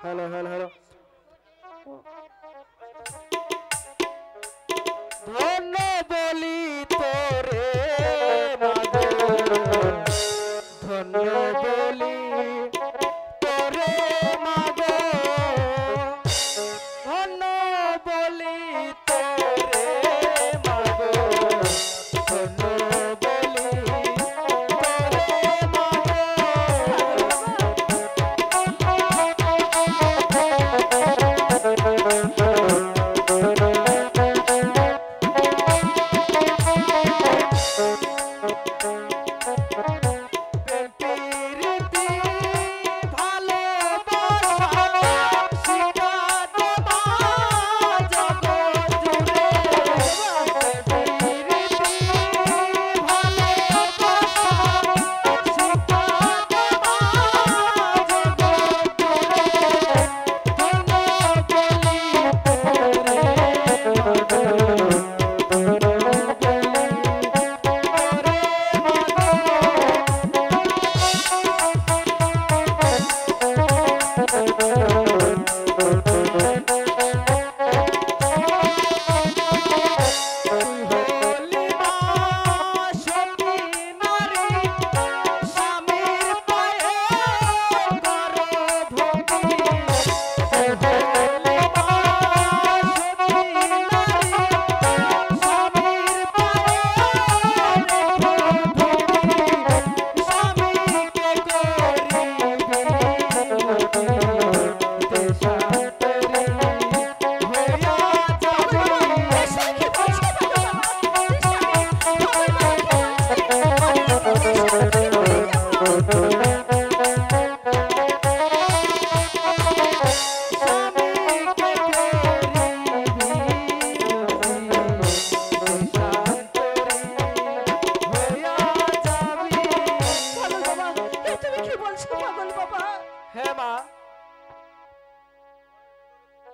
হ্যালো হ্যালো হ্যালো, ধন্য বলি তোরে মাগো, ধন্য বলি তোরে মাগো, ধন্য বলি তোরে মাগো, ধন্য বলি তোরে মাগো। হ্যাঁ মা,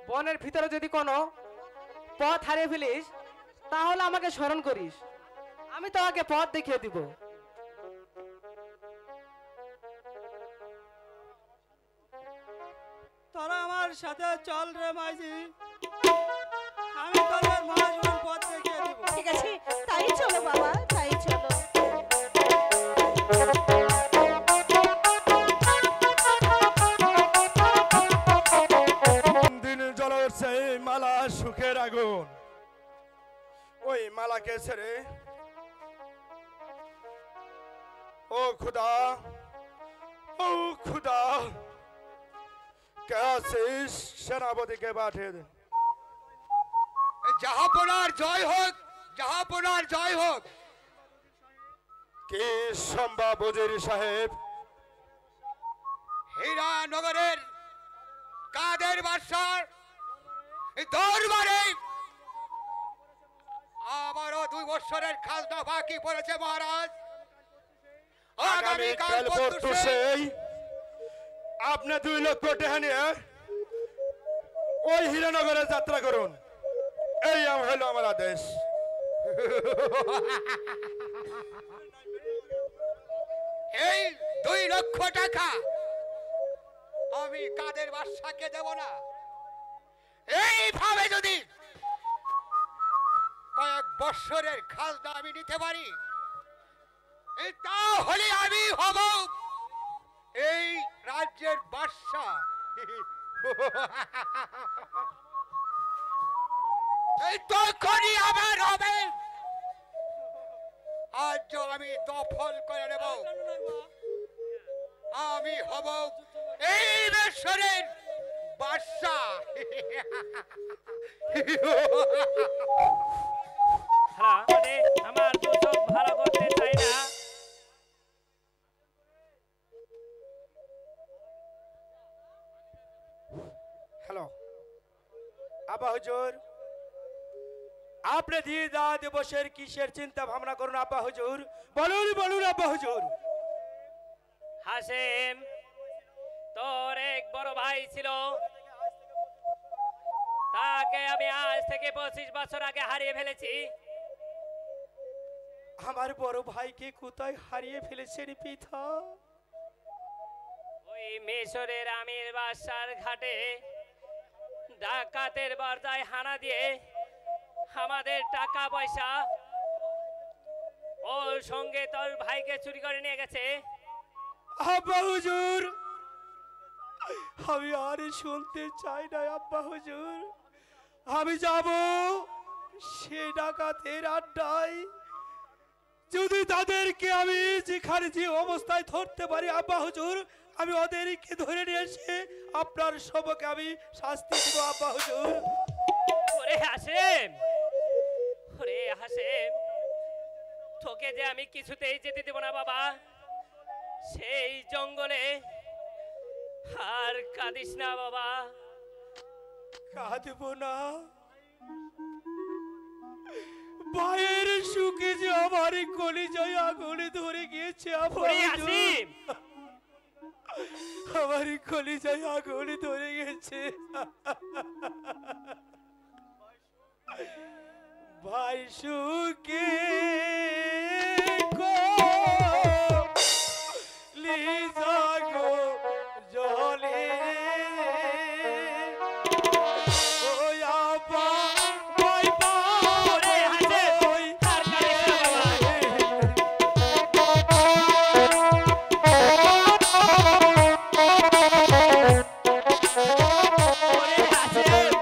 বনের ভিতরে যদি কোনো পথ হারিয়ে ফেলিস তাহলে আমাকে স্মরণ করিস, আমি তোমাকে পথ দেখিয়ে দিব। তোরা আমার সাথে চল রে মাঝি, আমি তোদের মহাজীবন পথ দেখিয়ে দিব। ঠিক আছে, তাই চলো বাবা, তাই চলো। দিন জ্বলে সেই মালা সুখের আগুন, ওই মালাকে ছেড়ে ও খুদা, ও খুদা, কে আছিস সেনাপতিকে পাঠিয়ে দে। জাহাপনার জয় হোক, জাহাপনার জয় হোক। কি সম্ভব উজির সাহেব? হীরানগরের কাদের বাদশার দরবারে আবারও 2 বছরের খাজনা বাকি পড়েছে মহারাজ। আগামীকাল পরশুই আপনি 2 লক্ষ টাকা নিয়ে ওই হীরানগরে যাত্রা করুন, এই হলো আমার আদেশ। এই 2 লক্ষ টাকা আমি কাদের বাদশাকে দেব না। এইভাবে যদি কয়েক বছরের খাজনা আমি নিতে পারি তাহলে আমি হব এই রাজ্যের বাদশা। এই তখনই আমার হবে, আজ আমি দফল করে নেব, আমি হব এই বেশ্বরের বাদশা। আমার তো সব ভালো করতে চাই না। হ্যালো আব্বা হুজুর, আপনি দিদা দিবসের কিসের চিন্তা ভাবনা করুন আব্বা হুজুর? বলুন বলুন আব্বা হুজুর। হাসেম, তোর এক বড় ভাই ছিল, তাকে আমি আজ থেকে 25 বছর আগে হারিয়ে ফেলেছি। আমার বড় ভাইকে কোথায় হারিয়ে ফেলেছেন পিতা? ওই মিশরের আমির বাদশার ঘাটে ডাকাতের বার্তায় হানা দিয়ে আমাদের টাকা পয়সা ওর সঙ্গে তোর ভাইকে চুরি করে নিয়ে গেছে। আব্বা হুজুর, আমি আর শুনতে চাই না আব্বা হুজুর। আমি যাব সে ডাকাতের আড্ডায়, যদি তাদেরকে আমি যেখানে যে অবস্থায় ধরতে পারি আব্বা হুজুর, আমি ওদেরকে ধরে নিয়ে এসে আপনার সবকে আমি শাস্তি দিব আব্বা হুজুর। ওরে হাসেম, ওরে হাসেম, তোকে যে আমি কিছুতেই যেতে দেব না বাবা সেই জঙ্গলে। আর কাঁদিস না বাবা। কাঁদব না, ভাইয়ের সুখে যে আমার কলিজায় আগুনে ধরে গিয়েছে আব্বা ওরে হুজুর। হাসিম, আমার কলিজায় আগুন ধরে গেছে। ভাই সুখে লিজাগো জলে ওই আপা ভাই ওরে হাসেম, আর কাঁদিস না বাবা। ওরে হাসেম,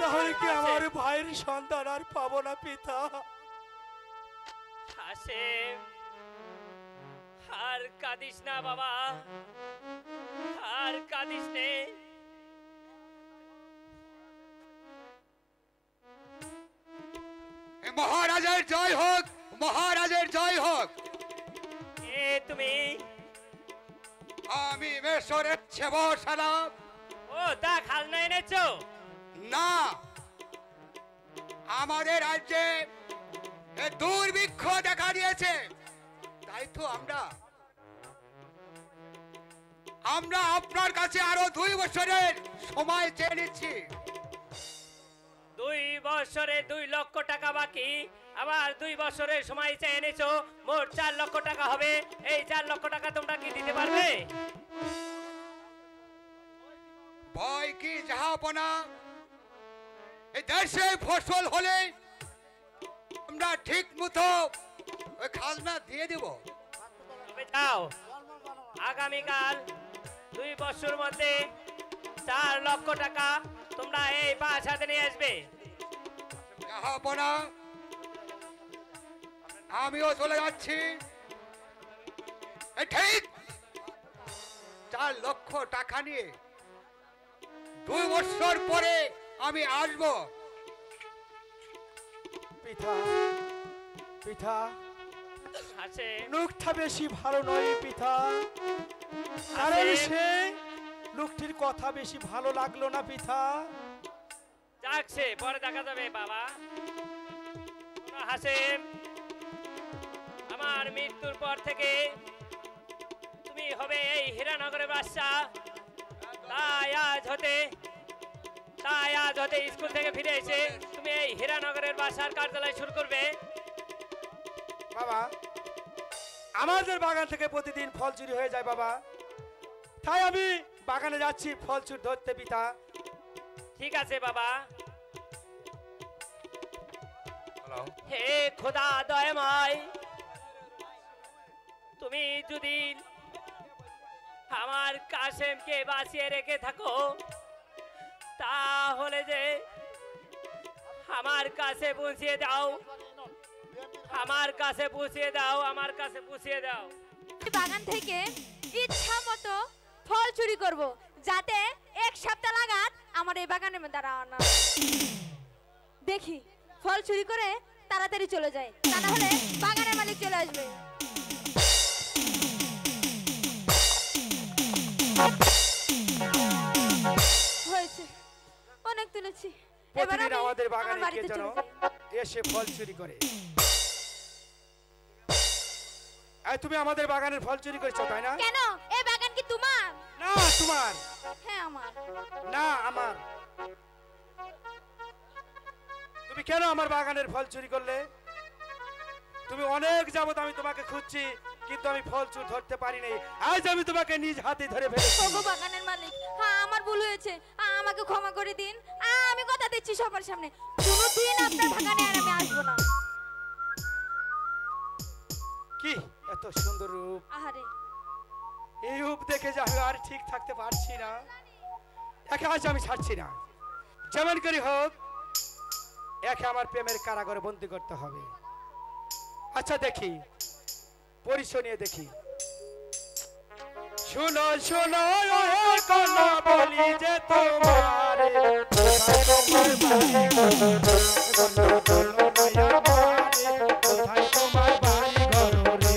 তাহলে কি আমার ভাইয়ের সন্তান আর পাবো না পিতা? হাসেম, আর কাঁদিস না বাবা, আর কাঁদিস নে। মহারাজের জয় হোক, মহারাজের জয় হোক। এ তুমি? আমি মেশরের সেবশালা। ও তা খাজনা এনেছো? না, আমাদের রাজ্যে দুর্ভিক্ষ দেখা দিয়েছে, তাই তো আমরা আপনার কাছে আরো 2 বছরের সময় চেয়ে নিচ্ছি। 2 বছরে 2 লক্ষ টাকা বাকি, আবার 2 বছরের সময় চেয়ে এনেছো, মোট 4 লক্ষ টাকা হবে। এই 4 লক্ষ টাকা তোমরা কি দিতে পারবে? ভয় কি জাহাপনা, এই দেশে ফসল হলে আমরা ঠিক মতো ওই খাজনা দিয়ে দিব। তবে যাও, আগামীকাল 2 বছরের মধ্যে 4 লক্ষ টাকা তোমরা এই বাসাতে নিয়ে আসবে। জাহাপনা, আমিও চলে যাচ্ছি। এই ঠিক 4 লক্ষ টাকা নিয়ে 2 বছর পরে আমি আসবো। পিতা, পিতা, আছে লোকটা বেশি ভালো নয় পিতা, কারণ সে লোকটির কথা বেশি ভালো লাগলো না পিতা। যাচ্ছে, পরে দেখা যাবে বাবা। হাসেম, আমার মৃত্যুর পর থেকে তুমি হবে এই হীরানগরের বাদশা। তাই আজ হতে স্কুল থেকে ফিরে এসে তুমি এই হীরানগরের বাসার কার্যালয় শুরু করবে। বাবা, আমাদের বাগান থেকে প্রতিদিন ফল চুরি হয়ে যায় বাবা, তাই আমি বাগানে যাচ্ছি ফল চুরি ধরতে পিতা। ঠিক আছে বাবা। হে খোদা দয়াময়, তুমি যদি আমার কাসেমকে বাঁচিয়ে রেখে থাকো, তাহলে যে আমার কাছে পৌঁছিয়ে দাও, আমার কাছে পৌঁছিয়ে দাও, আমার কাছে পৌঁছিয়ে দাও। বাগান থেকে ইচ্ছা মতো ফল চুরি করব, যাতে 1 সপ্তাহ লাগাত আমার এই বাগানের মধ্যে দাঁড়ানো। দেখি ফল চুরি করে তাড়াতাড়ি চলে যায়, তা না হলে বাগানের মালিক চলে আসবে। হয়েছে, অনেক তুলেছি, এবার প্রতিদিন আমি আমাদের আমার বাগানে কে বাড়িতে যেন চলে যাই। এসে ফল চুরি করে। এই তুমি আমাদের বাগানের ফল চুরি করেছো তাই না? কেন, এই বাগান কি তোমার? না তোমার। হ্যাঁ আমার। না আমার। তুমি কেন আমার বাগানের ফল চুরি করলে? তুমি অনেক যাবত আমি তোমাকে খুঁজছি, কিন্তু আমি ফল চুরি ধরতে পারিনি। আজ আমি তোমাকে নিজ হাতে ধরে ফেলেছি। ওগো বাগানের মালিক, হ্যাঁ আমার ভুল হয়েছে, আমাকে ক্ষমা করে দিন। আমি কথা দিচ্ছি সবার সামনে, কোনোদিন আপনার বাগানে আর আমি আসবো না। এত সুন্দর রূপ, আহারে এই রূপ দেখে যে আমি আর ঠিক থাকতে পারছি না, একে আজ আমি ছাড়ছি না। যেমন করে হোক একে আমার প্রেমের কারাগারে বন্দী করতে হবে। আচ্ছা দেখি, পরিচয় নিয়ে দেখি। শুনো শুনো ওহে কন্যা বলি যে তোমার কোথায় তোমার বাড়ি ঘর রে?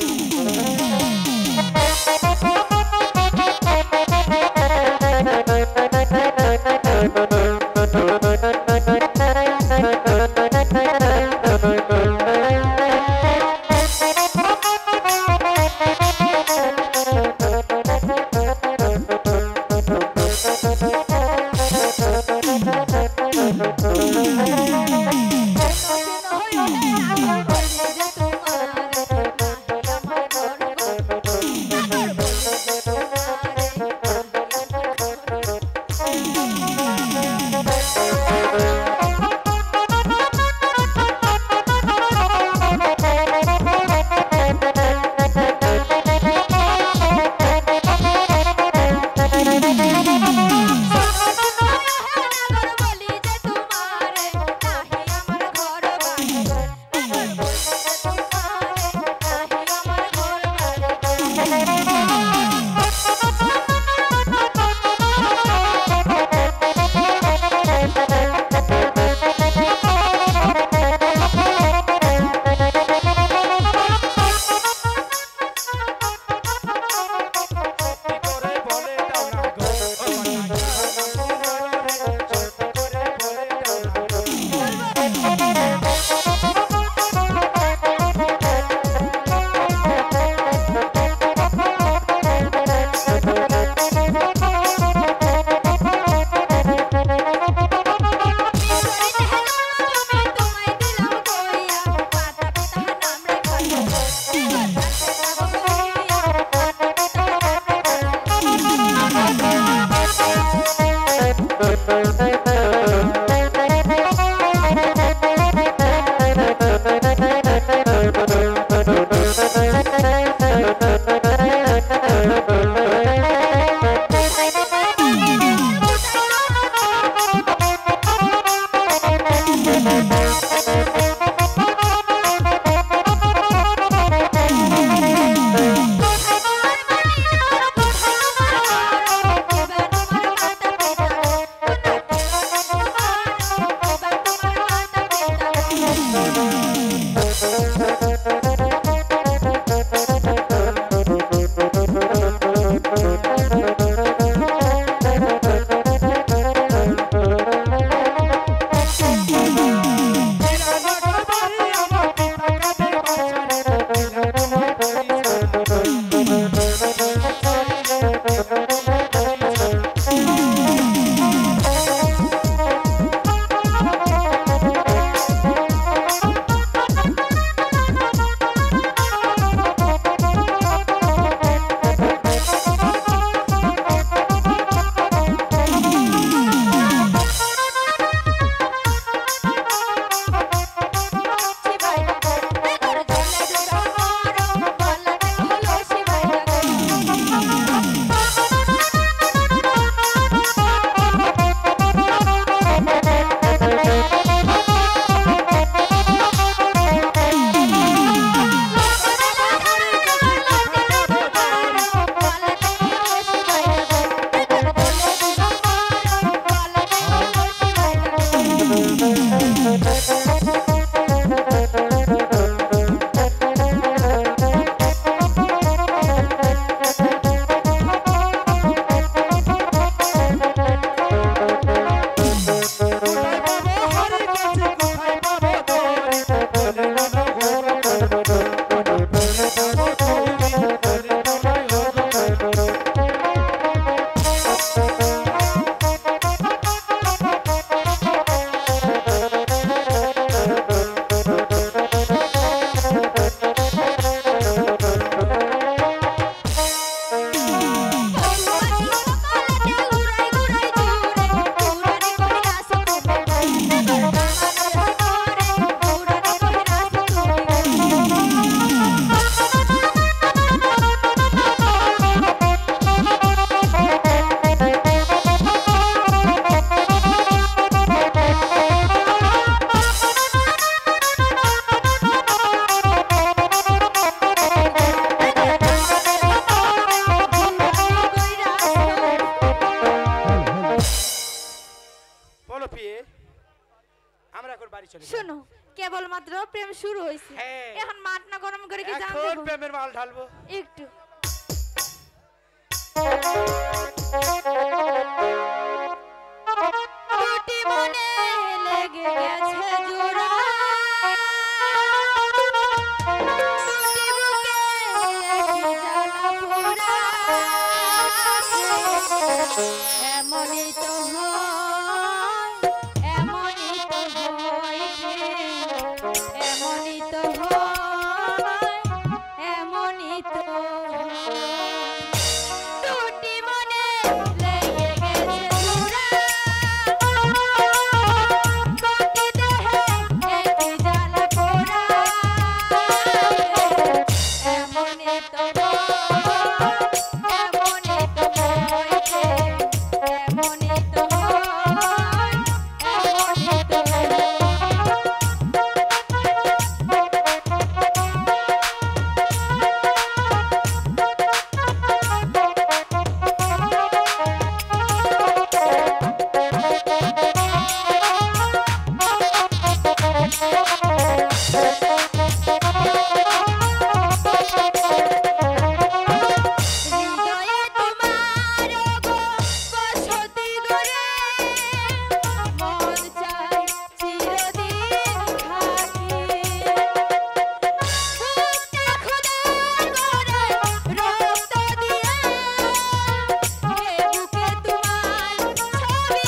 Thank you. কেবল মাত্র প্রেম শুরু হয়েছে হ্যাঁ। এখন মাঠ না গরম করে কি জানতে এখন হবে? প্রেমের মাল ঢালবো। একটু দুটি মনে লেগে গেছে জোড়া দুটি বুকে একই জ্বালা পোড়া এমনই তো হয় এমনই তো হয় এমনই তো হয় এমনই তো দুটি মনে লেগে গেছে জোড়া দুটি দেহে একই জ্বালা পোড়া এমনই তো হয় এমনই তো হয় এমনই তো হয় এমনই তো হৃদয়ে তোমার গো বসতি গড়ে মন চাই চিরদিন থাকি বুকটা খোদাই করে রক্ত দিয়ে এ বুকে তোমার ছবি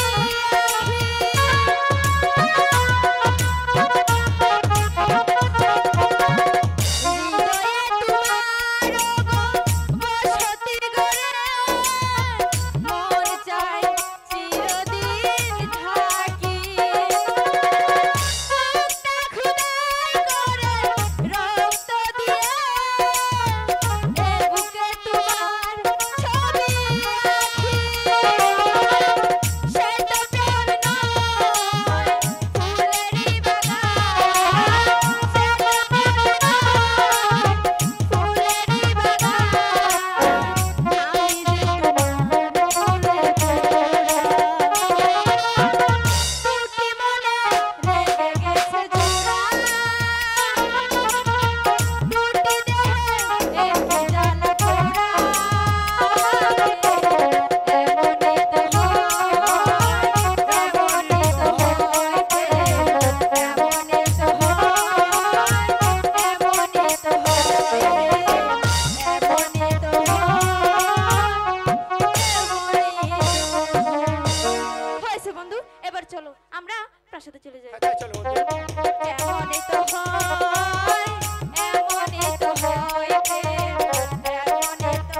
হৃদয়ে তোমার গো বসতি গড়ে মন চাই চিরদিন থাকি বুকটা খোদাই করে রক্ত দিয়ে এ বুকে তোমার ছবি আঁকি সে তো প্রেম নয় ফুলেরই বাগান সে তো প্রেম নয় ফুলেরই বাগান আমি যে তোমার ফুলে দুটি মনে লেগে গেছে জোড়া দুটি দেহে একই জ্বালা পোড়া এমনই তো হয় এমনই তো হয় এমনই তো হয়েছে বন্ধু এবার চলো আমরা প্রাসাদে চলে যাই আচ্ছা চলো বন্ধু। এমনই তো হয় এমনই তো হয় এমনই তো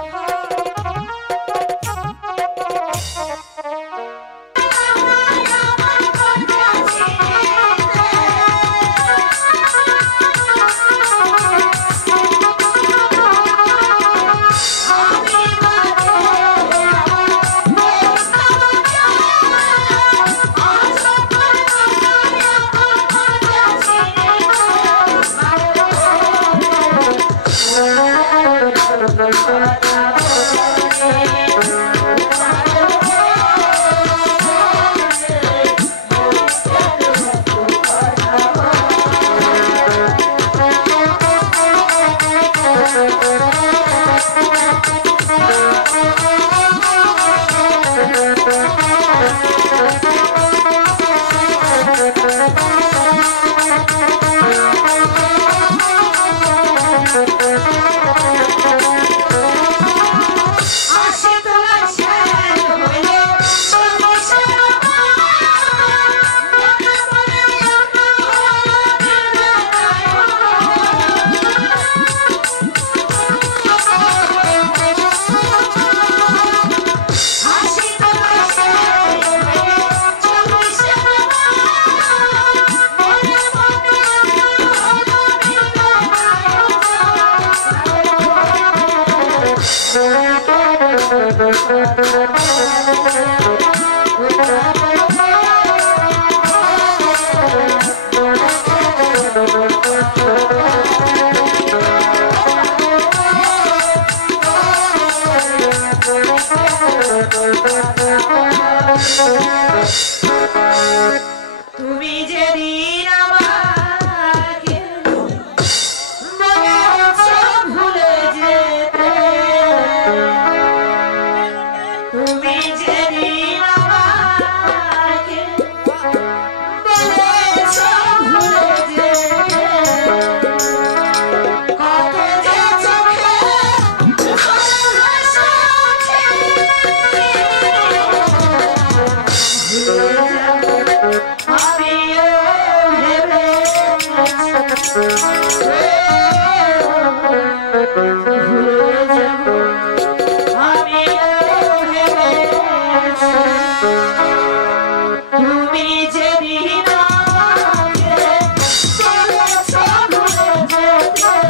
তুমি যেদিন আমার ভুলে যাব আমি ভেবেছি তুমি যেদিন আমাকে বলেছ ভুলে যেতে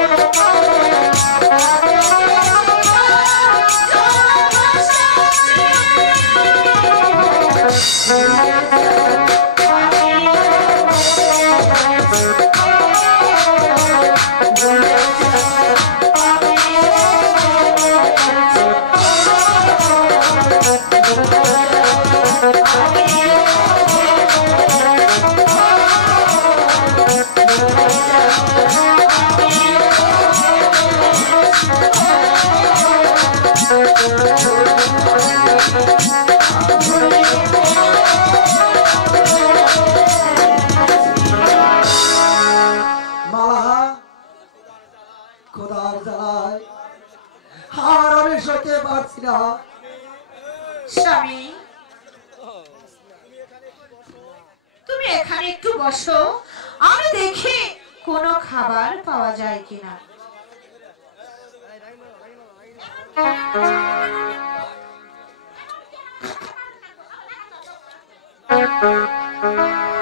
Thank you. না। স্বামী, তুমি এখানে একটু বসো, আমি দেখি কোনো খাবার পাওয়া যায় কিনা।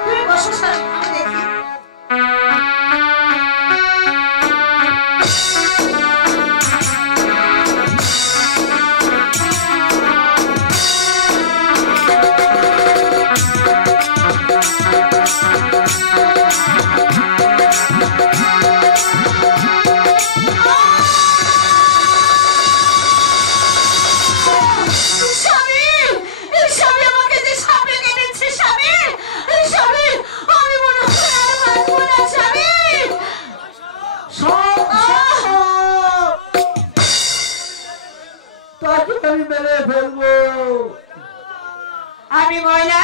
তুমি বসো স্বামী, আমি দেখি। আমি মেরে ফেলবো। আমি ময়লা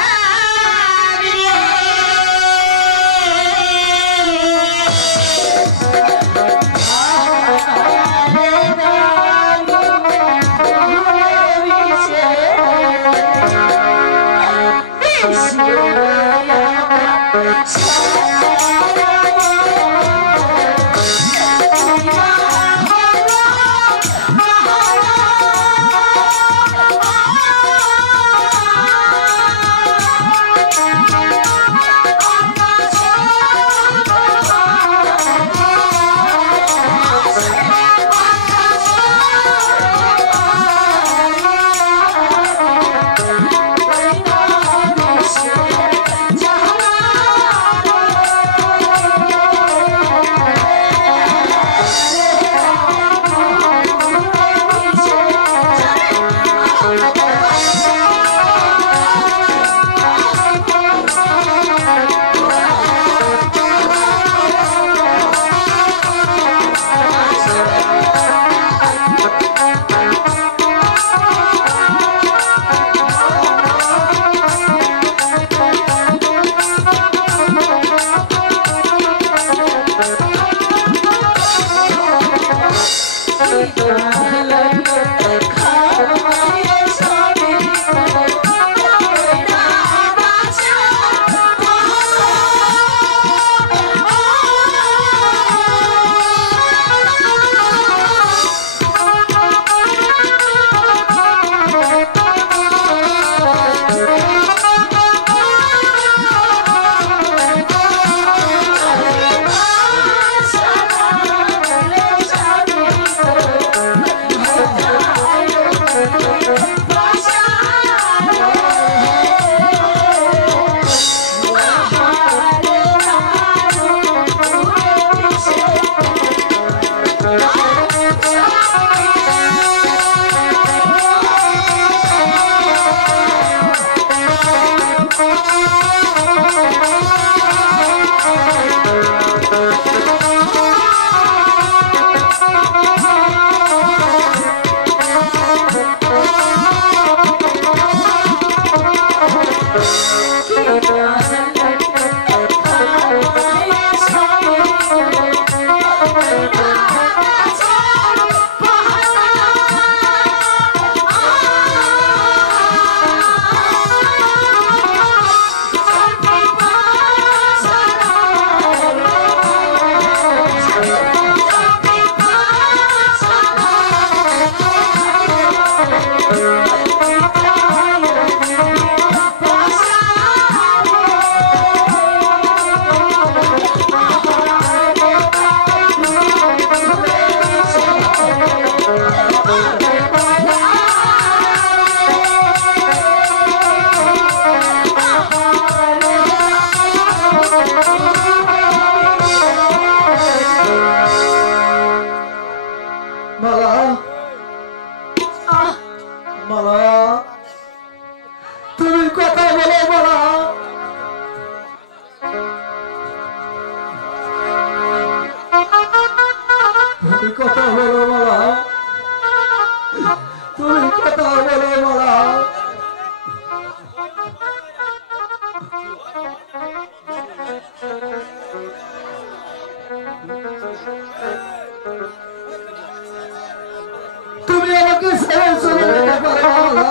তুমি আমাকে ছেড়ে চলে যেতে পারে না।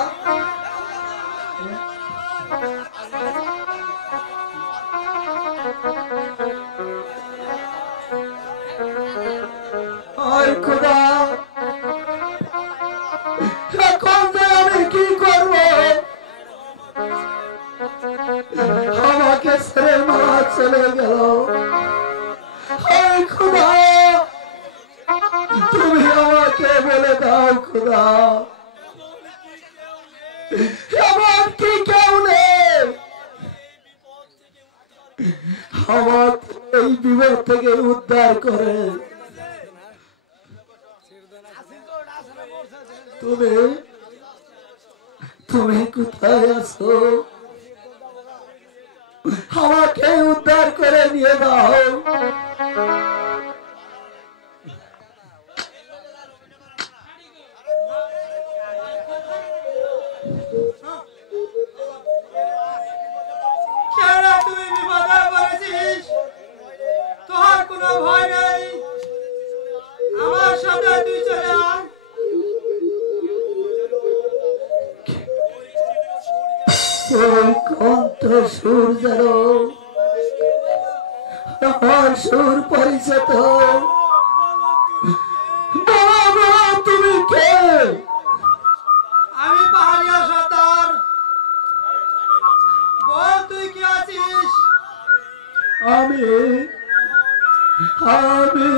আয় খোদা, এখন যে আমি কি করব? আমাকে ছেড়ে মা চলে গেল। আয় খোদা, তুমি আমাকে বলে দাও খোদা, আমার কি কেউ নেই? আমার এই বিপদ থেকে উদ্ধার করে তুমি তুমি কোথায় আছো? আমাকে উদ্ধার করে নিয়ে দাও। তুই বিপদে পড়েছিস, তোর কোনো ভয় নেই, আমার সাথে তুই চলে আয়। কণ্ঠ সুর যেন আমার সুর পরিচিত। তুমি কে? আমি পাহাড়িয়া সর্দার, বল তুই কি আছিস? আমি আমি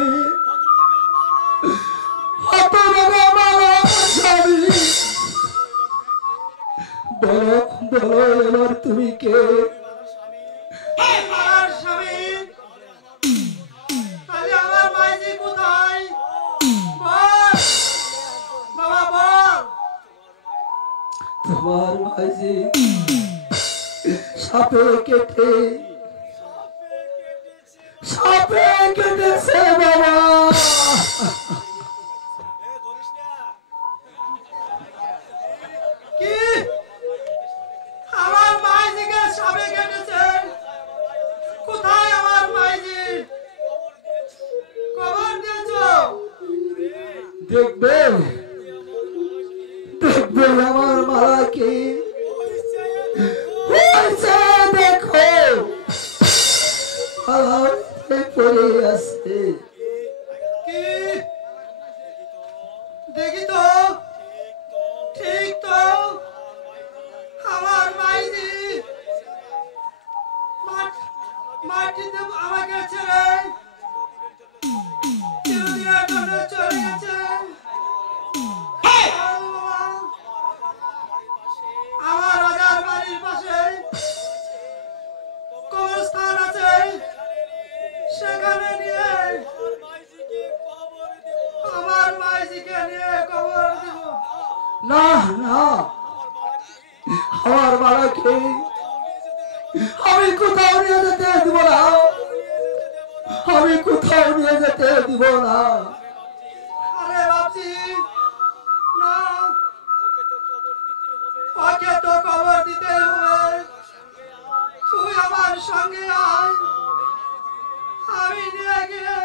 বলো বলো এবার তুমি কে? আমার স্বামী, তাহলে আমার মাইজি কোথায়? বল বাবা, বল। তোমার মাঝে সাপে কেটেছে বাবা। কি আমার মাইজিকে সাপে কেটেছে? কোথায় আমার মাইজি? খবর দিয়েছো? দেখবে দেখবে আমার মালাকে দেখো পড়ে আছে। কি দেখি তো, ঠিক তো আমার মাইজি মাটিতে আমাকে ছেড়ে চিরদিনের জন্য চলে গেছে। আমার রাজার বাড়ির পাশে কবরস্থান আছে, সেখানে নিয়ে আমার মাইজিকে নিয়ে কবর দিব। না না, আমার মালাকে আমি কোথাও নিয়ে যেতে দিব না, আমি কোথাও নিয়ে যেতে দিব না। আরে বাপজি, না, ওকে তো কবর দিতে হবে। তুই আমার সঙ্গে আয়, আমি নিয়ে গিয়ে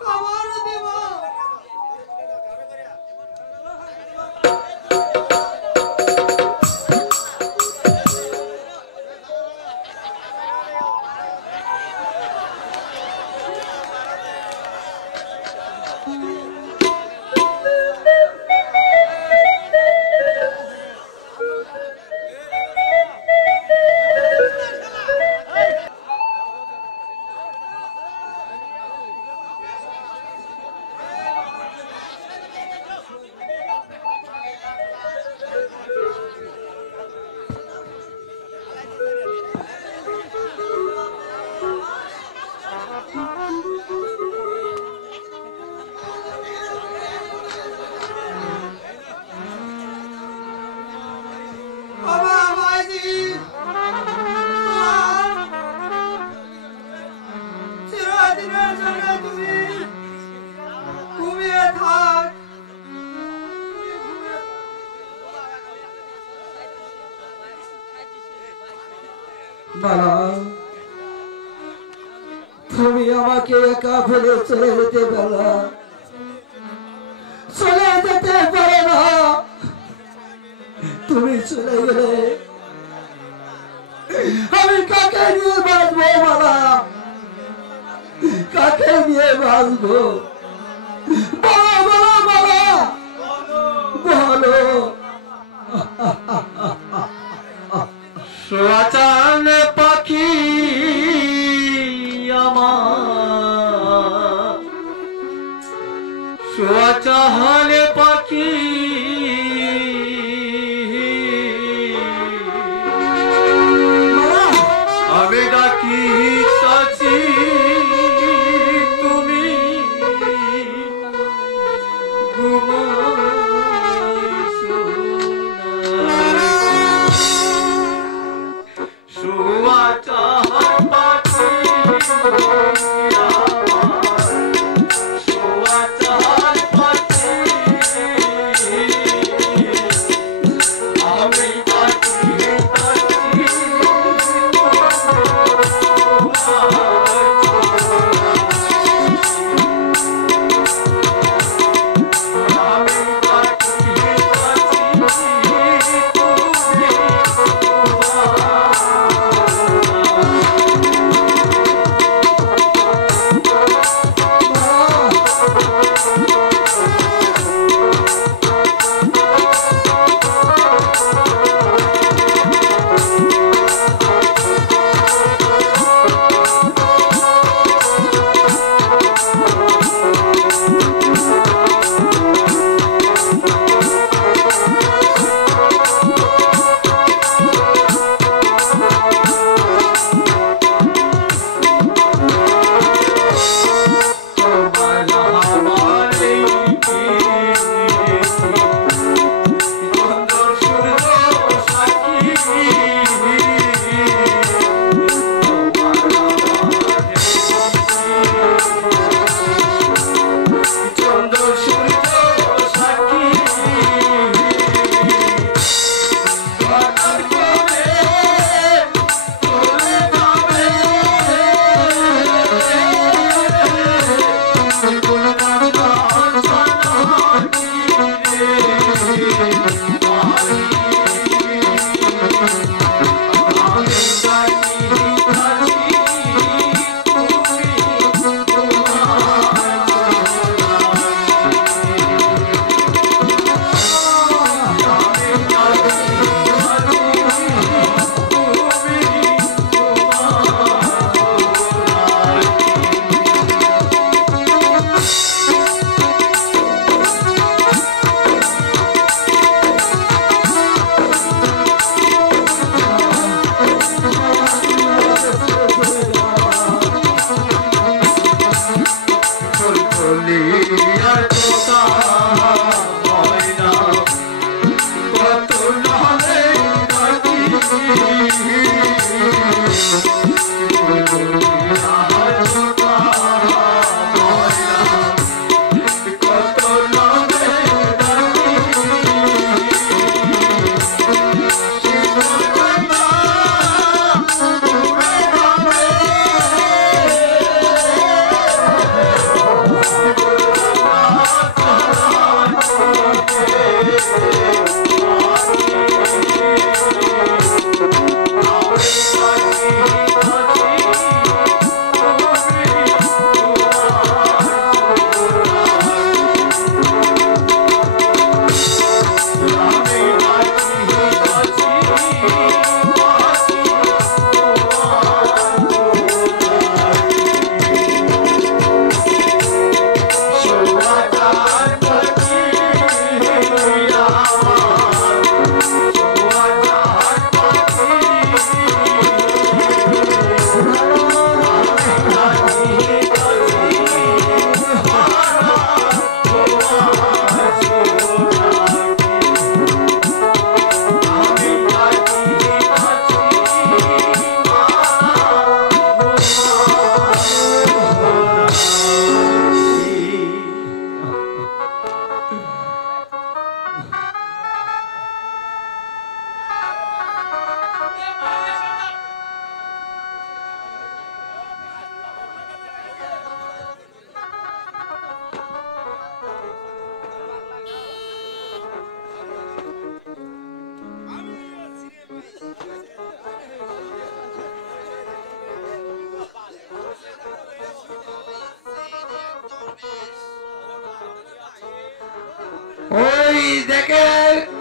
কবর দিব। বাবা, তুমি আমাকে একা ফেলে চলে যেতে পারো, চলে যেতে পারো না। তুমি চলে গেলে আমি কাকে নিয়ে বাঁচবো মালা? কাকে নিয়ে বাঁচবো? বলো বলো মালা, বলো। সোয়াচান পাখি আমার, সোয়াচান পাখি আমি ডাকি তাছি তুমি ঘুমাইছো না। সোয়াচান পাখি আমার, সোয়াচান পাখি আমি ডাকি তাছি দেখে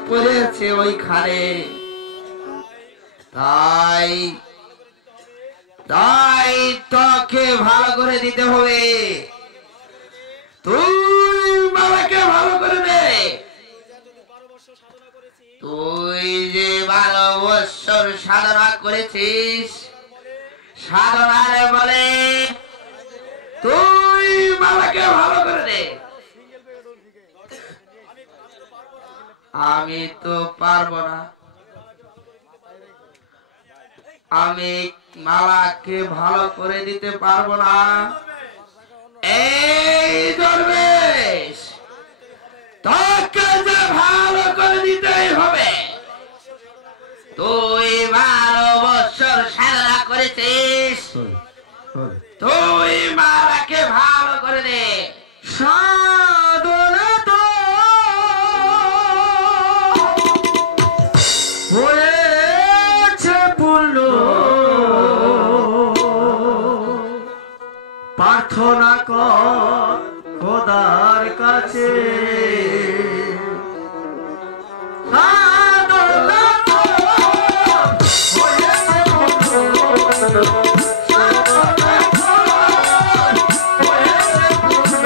পড়েছে ওইখানে, তাই তাই তোকে ভালো করে দিতে হবে। তুই মালাকে ভালো করে দে। তুই যে 12 বছর সাধনা করেছিস, সাধনার বলে তুই মালাকে ভালো করে দে। আমি তো পারবো না, আমি মালাকে ভালো করে দিতে পারবো না। এই দরবেশ, তোকে যে ভালো করে দিতেই হবে। তুই 12 বছর সাধনা করেছিস, তুই মালাকে ভালো করে দে। সাধনা তো হয়েছে পূর্ণ, প্রার্থনা কর খোদার কাছে। সাধনা তো হয়েছে পূর্ণ, সাধনা কর হয়েছে পূর্ণ,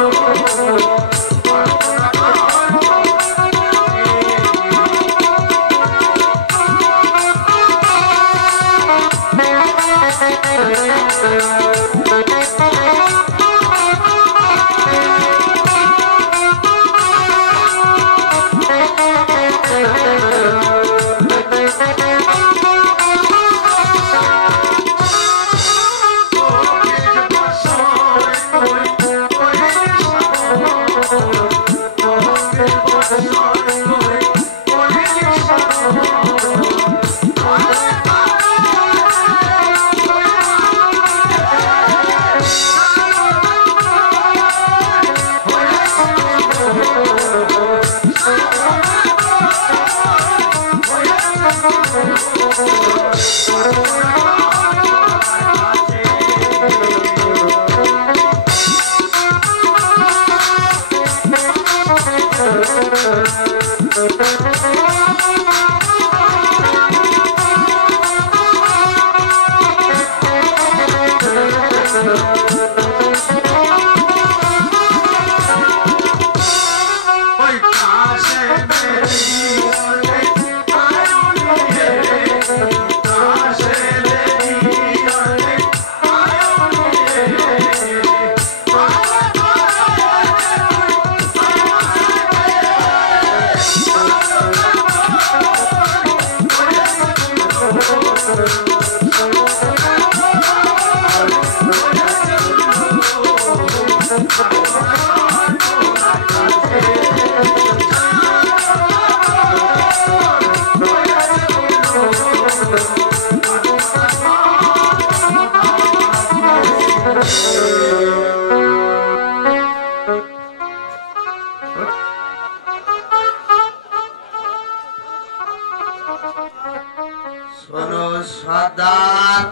শোনো সর্দার,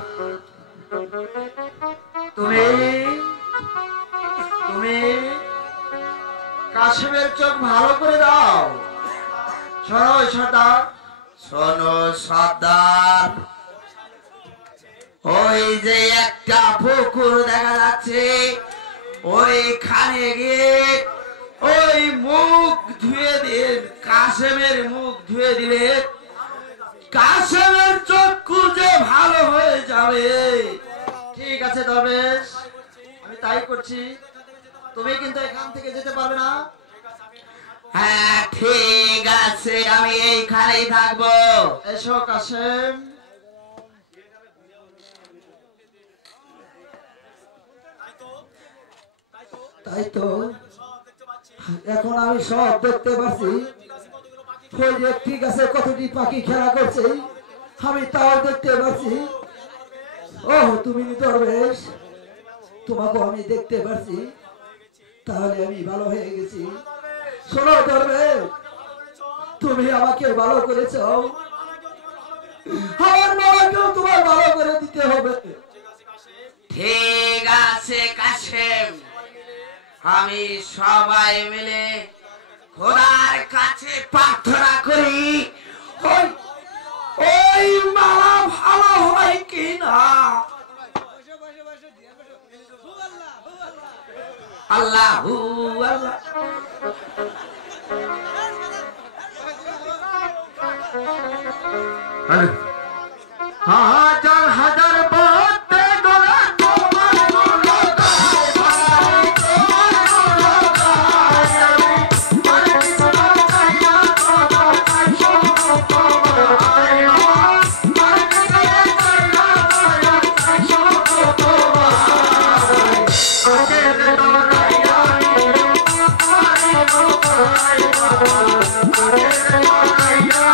তুমি কাশেমের চোখ ভালো করে দাও। শোনো সর্দার, শোনো সর্দার, ওই যে একটা পুকুর দেখা যাচ্ছে, ওইখানে গিয়ে ওই মুখ ধুয়ে দিন, কাশেমের মুখ ধুয়ে দিলে কাশেমের চক্ষু যে ভালো হয়ে যাবে। ঠিক আছে দরবেশ, আমি তাই করছি। তুমি কিন্তু এখান থেকে যেতে পারবে না। হ্যাঁ ঠিক আছে, আমি এইখানেই থাকবো। এসো কাশেম। তাই তো, এখন আমি সব দেখতে পাচ্ছি। ওই যে ঠিক আছে, কতটি পাখি খেলা করছে আমি তাও দেখতে পাচ্ছি। ও তুমি দরবেশ, তোমাকে আমি দেখতে পাচ্ছি, তাহলে আমি ভালো হয়ে গেছি। শোনো দরবেশ, তুমি আমাকে ভালো করেছ, আমার মামাকেও তোমার ভালো করে দিতে হবে। ঠিক আছে কাশেম, আমি সবাই মিলে খোদার কাছে প্রার্থনা করি ওই মালা ভালো হয় কিনা। আল্লাহু আল্লাহ। হাজার হাজার বাতে গোলা তোমার গোলা গায় ভাই, তোমার গোলা গায় আমি। আর কিছু না চাইয়া কথা চাইছো তোমায়, আর কিছু না চাইয়া চাইছো তোমায়। আজের দরাইয়া তোমায় তোমায়, আজের দরাইয়া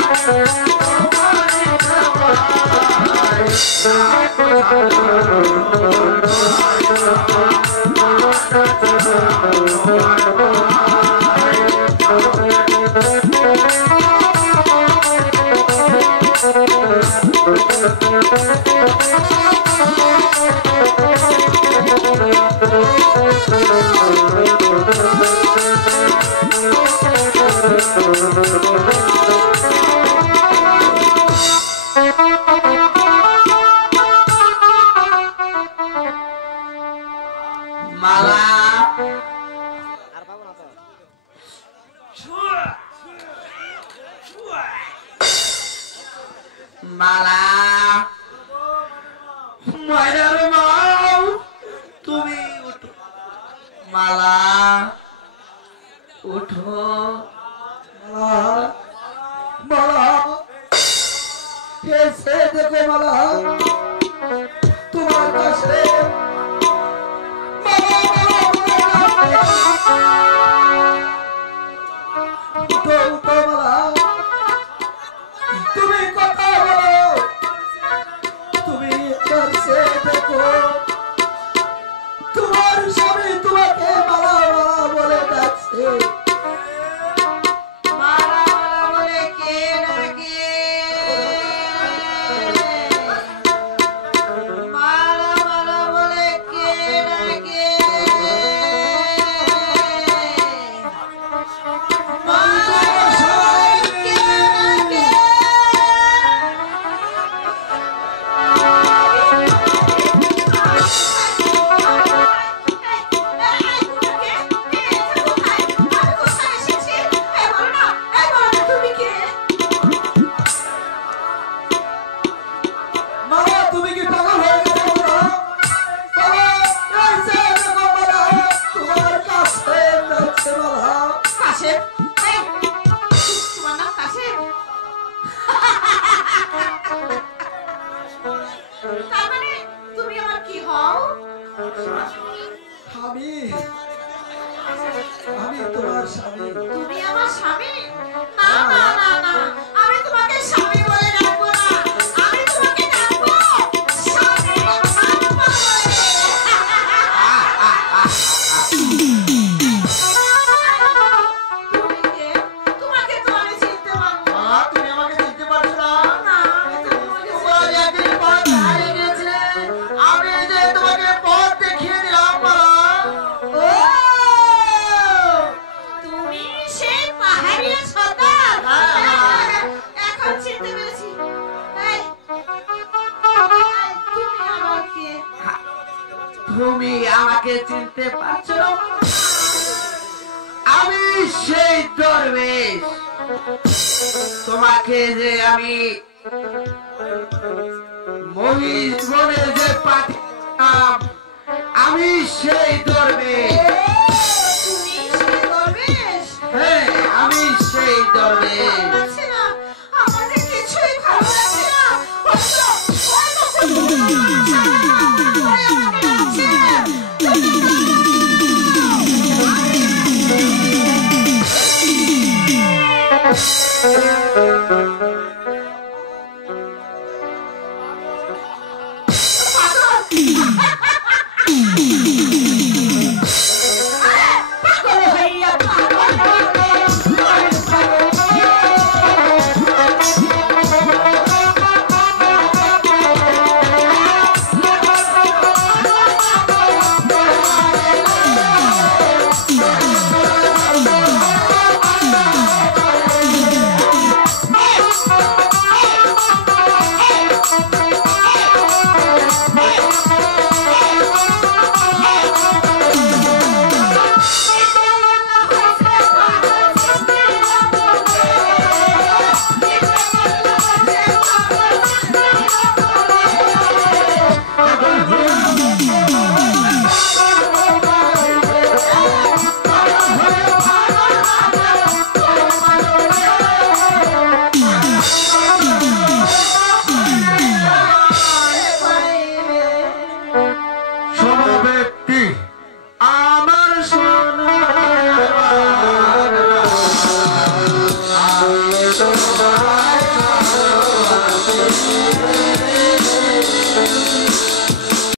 মালা মালা মায়ের মাও তুমি উঠো, মালা উঠো, মালা এসে দেখো মালা তোমার কাছে উঠো উঠো মালা, তুমি কথা বলো, তুমি কাছে দেখো তোমার স্বামী তোমাকে মালা মালা বলে ডাকছে। মালা মালা বলে কে ডাকে? মালা মালা বলে কে ডাকে? মালা বলে কে ডাকে? মালা তুমি কি পাগল হয়ে গেছো মালা? মালা এসে দেখো মালা তোমার কাছে ডাকছে মালা। কাশেম, এই, তোমার নাম কাশেম? তার মানে তুমি আমার কি হও? আমি তোমার স্বামী। তুমি আমার স্বামী? না না না না, আমি তোমাকে স্বামী বলে ডাকবো না, আমি তোমাকে ডাকবো স্বামী আম্মা বলে। তুমি কে? তোমাকে তো আমি চিনতে পারবো না। তুমি আমাকে চিনতে পারছো না? না, আমি তো তোমাকে তোমার একদিন পথ হারিয়ে গেছিলে, আমি যে তোমাকে পথ দেখিয়ে দিলাম মালা। ও, তুমি সেই পাহাড়িয়া সর্দার? এখন চিনতে পেরেছি। এই, তুমি আমার কে? তুমি আমাকে চিনতে পারছো না? আমি সেই দরবেশ, তোমাকে যে আমি মহিষ বনে যে পাঠিয়েছিলাম, আমি সেই দরবেশ। তুমি সেই দরবেশ? হ্যাঁ, আমি সেই দরবেশ। লাগছে না, আমাদের কিছুই ভালো লাগছে না। অন্য, আমাকে লাগছে।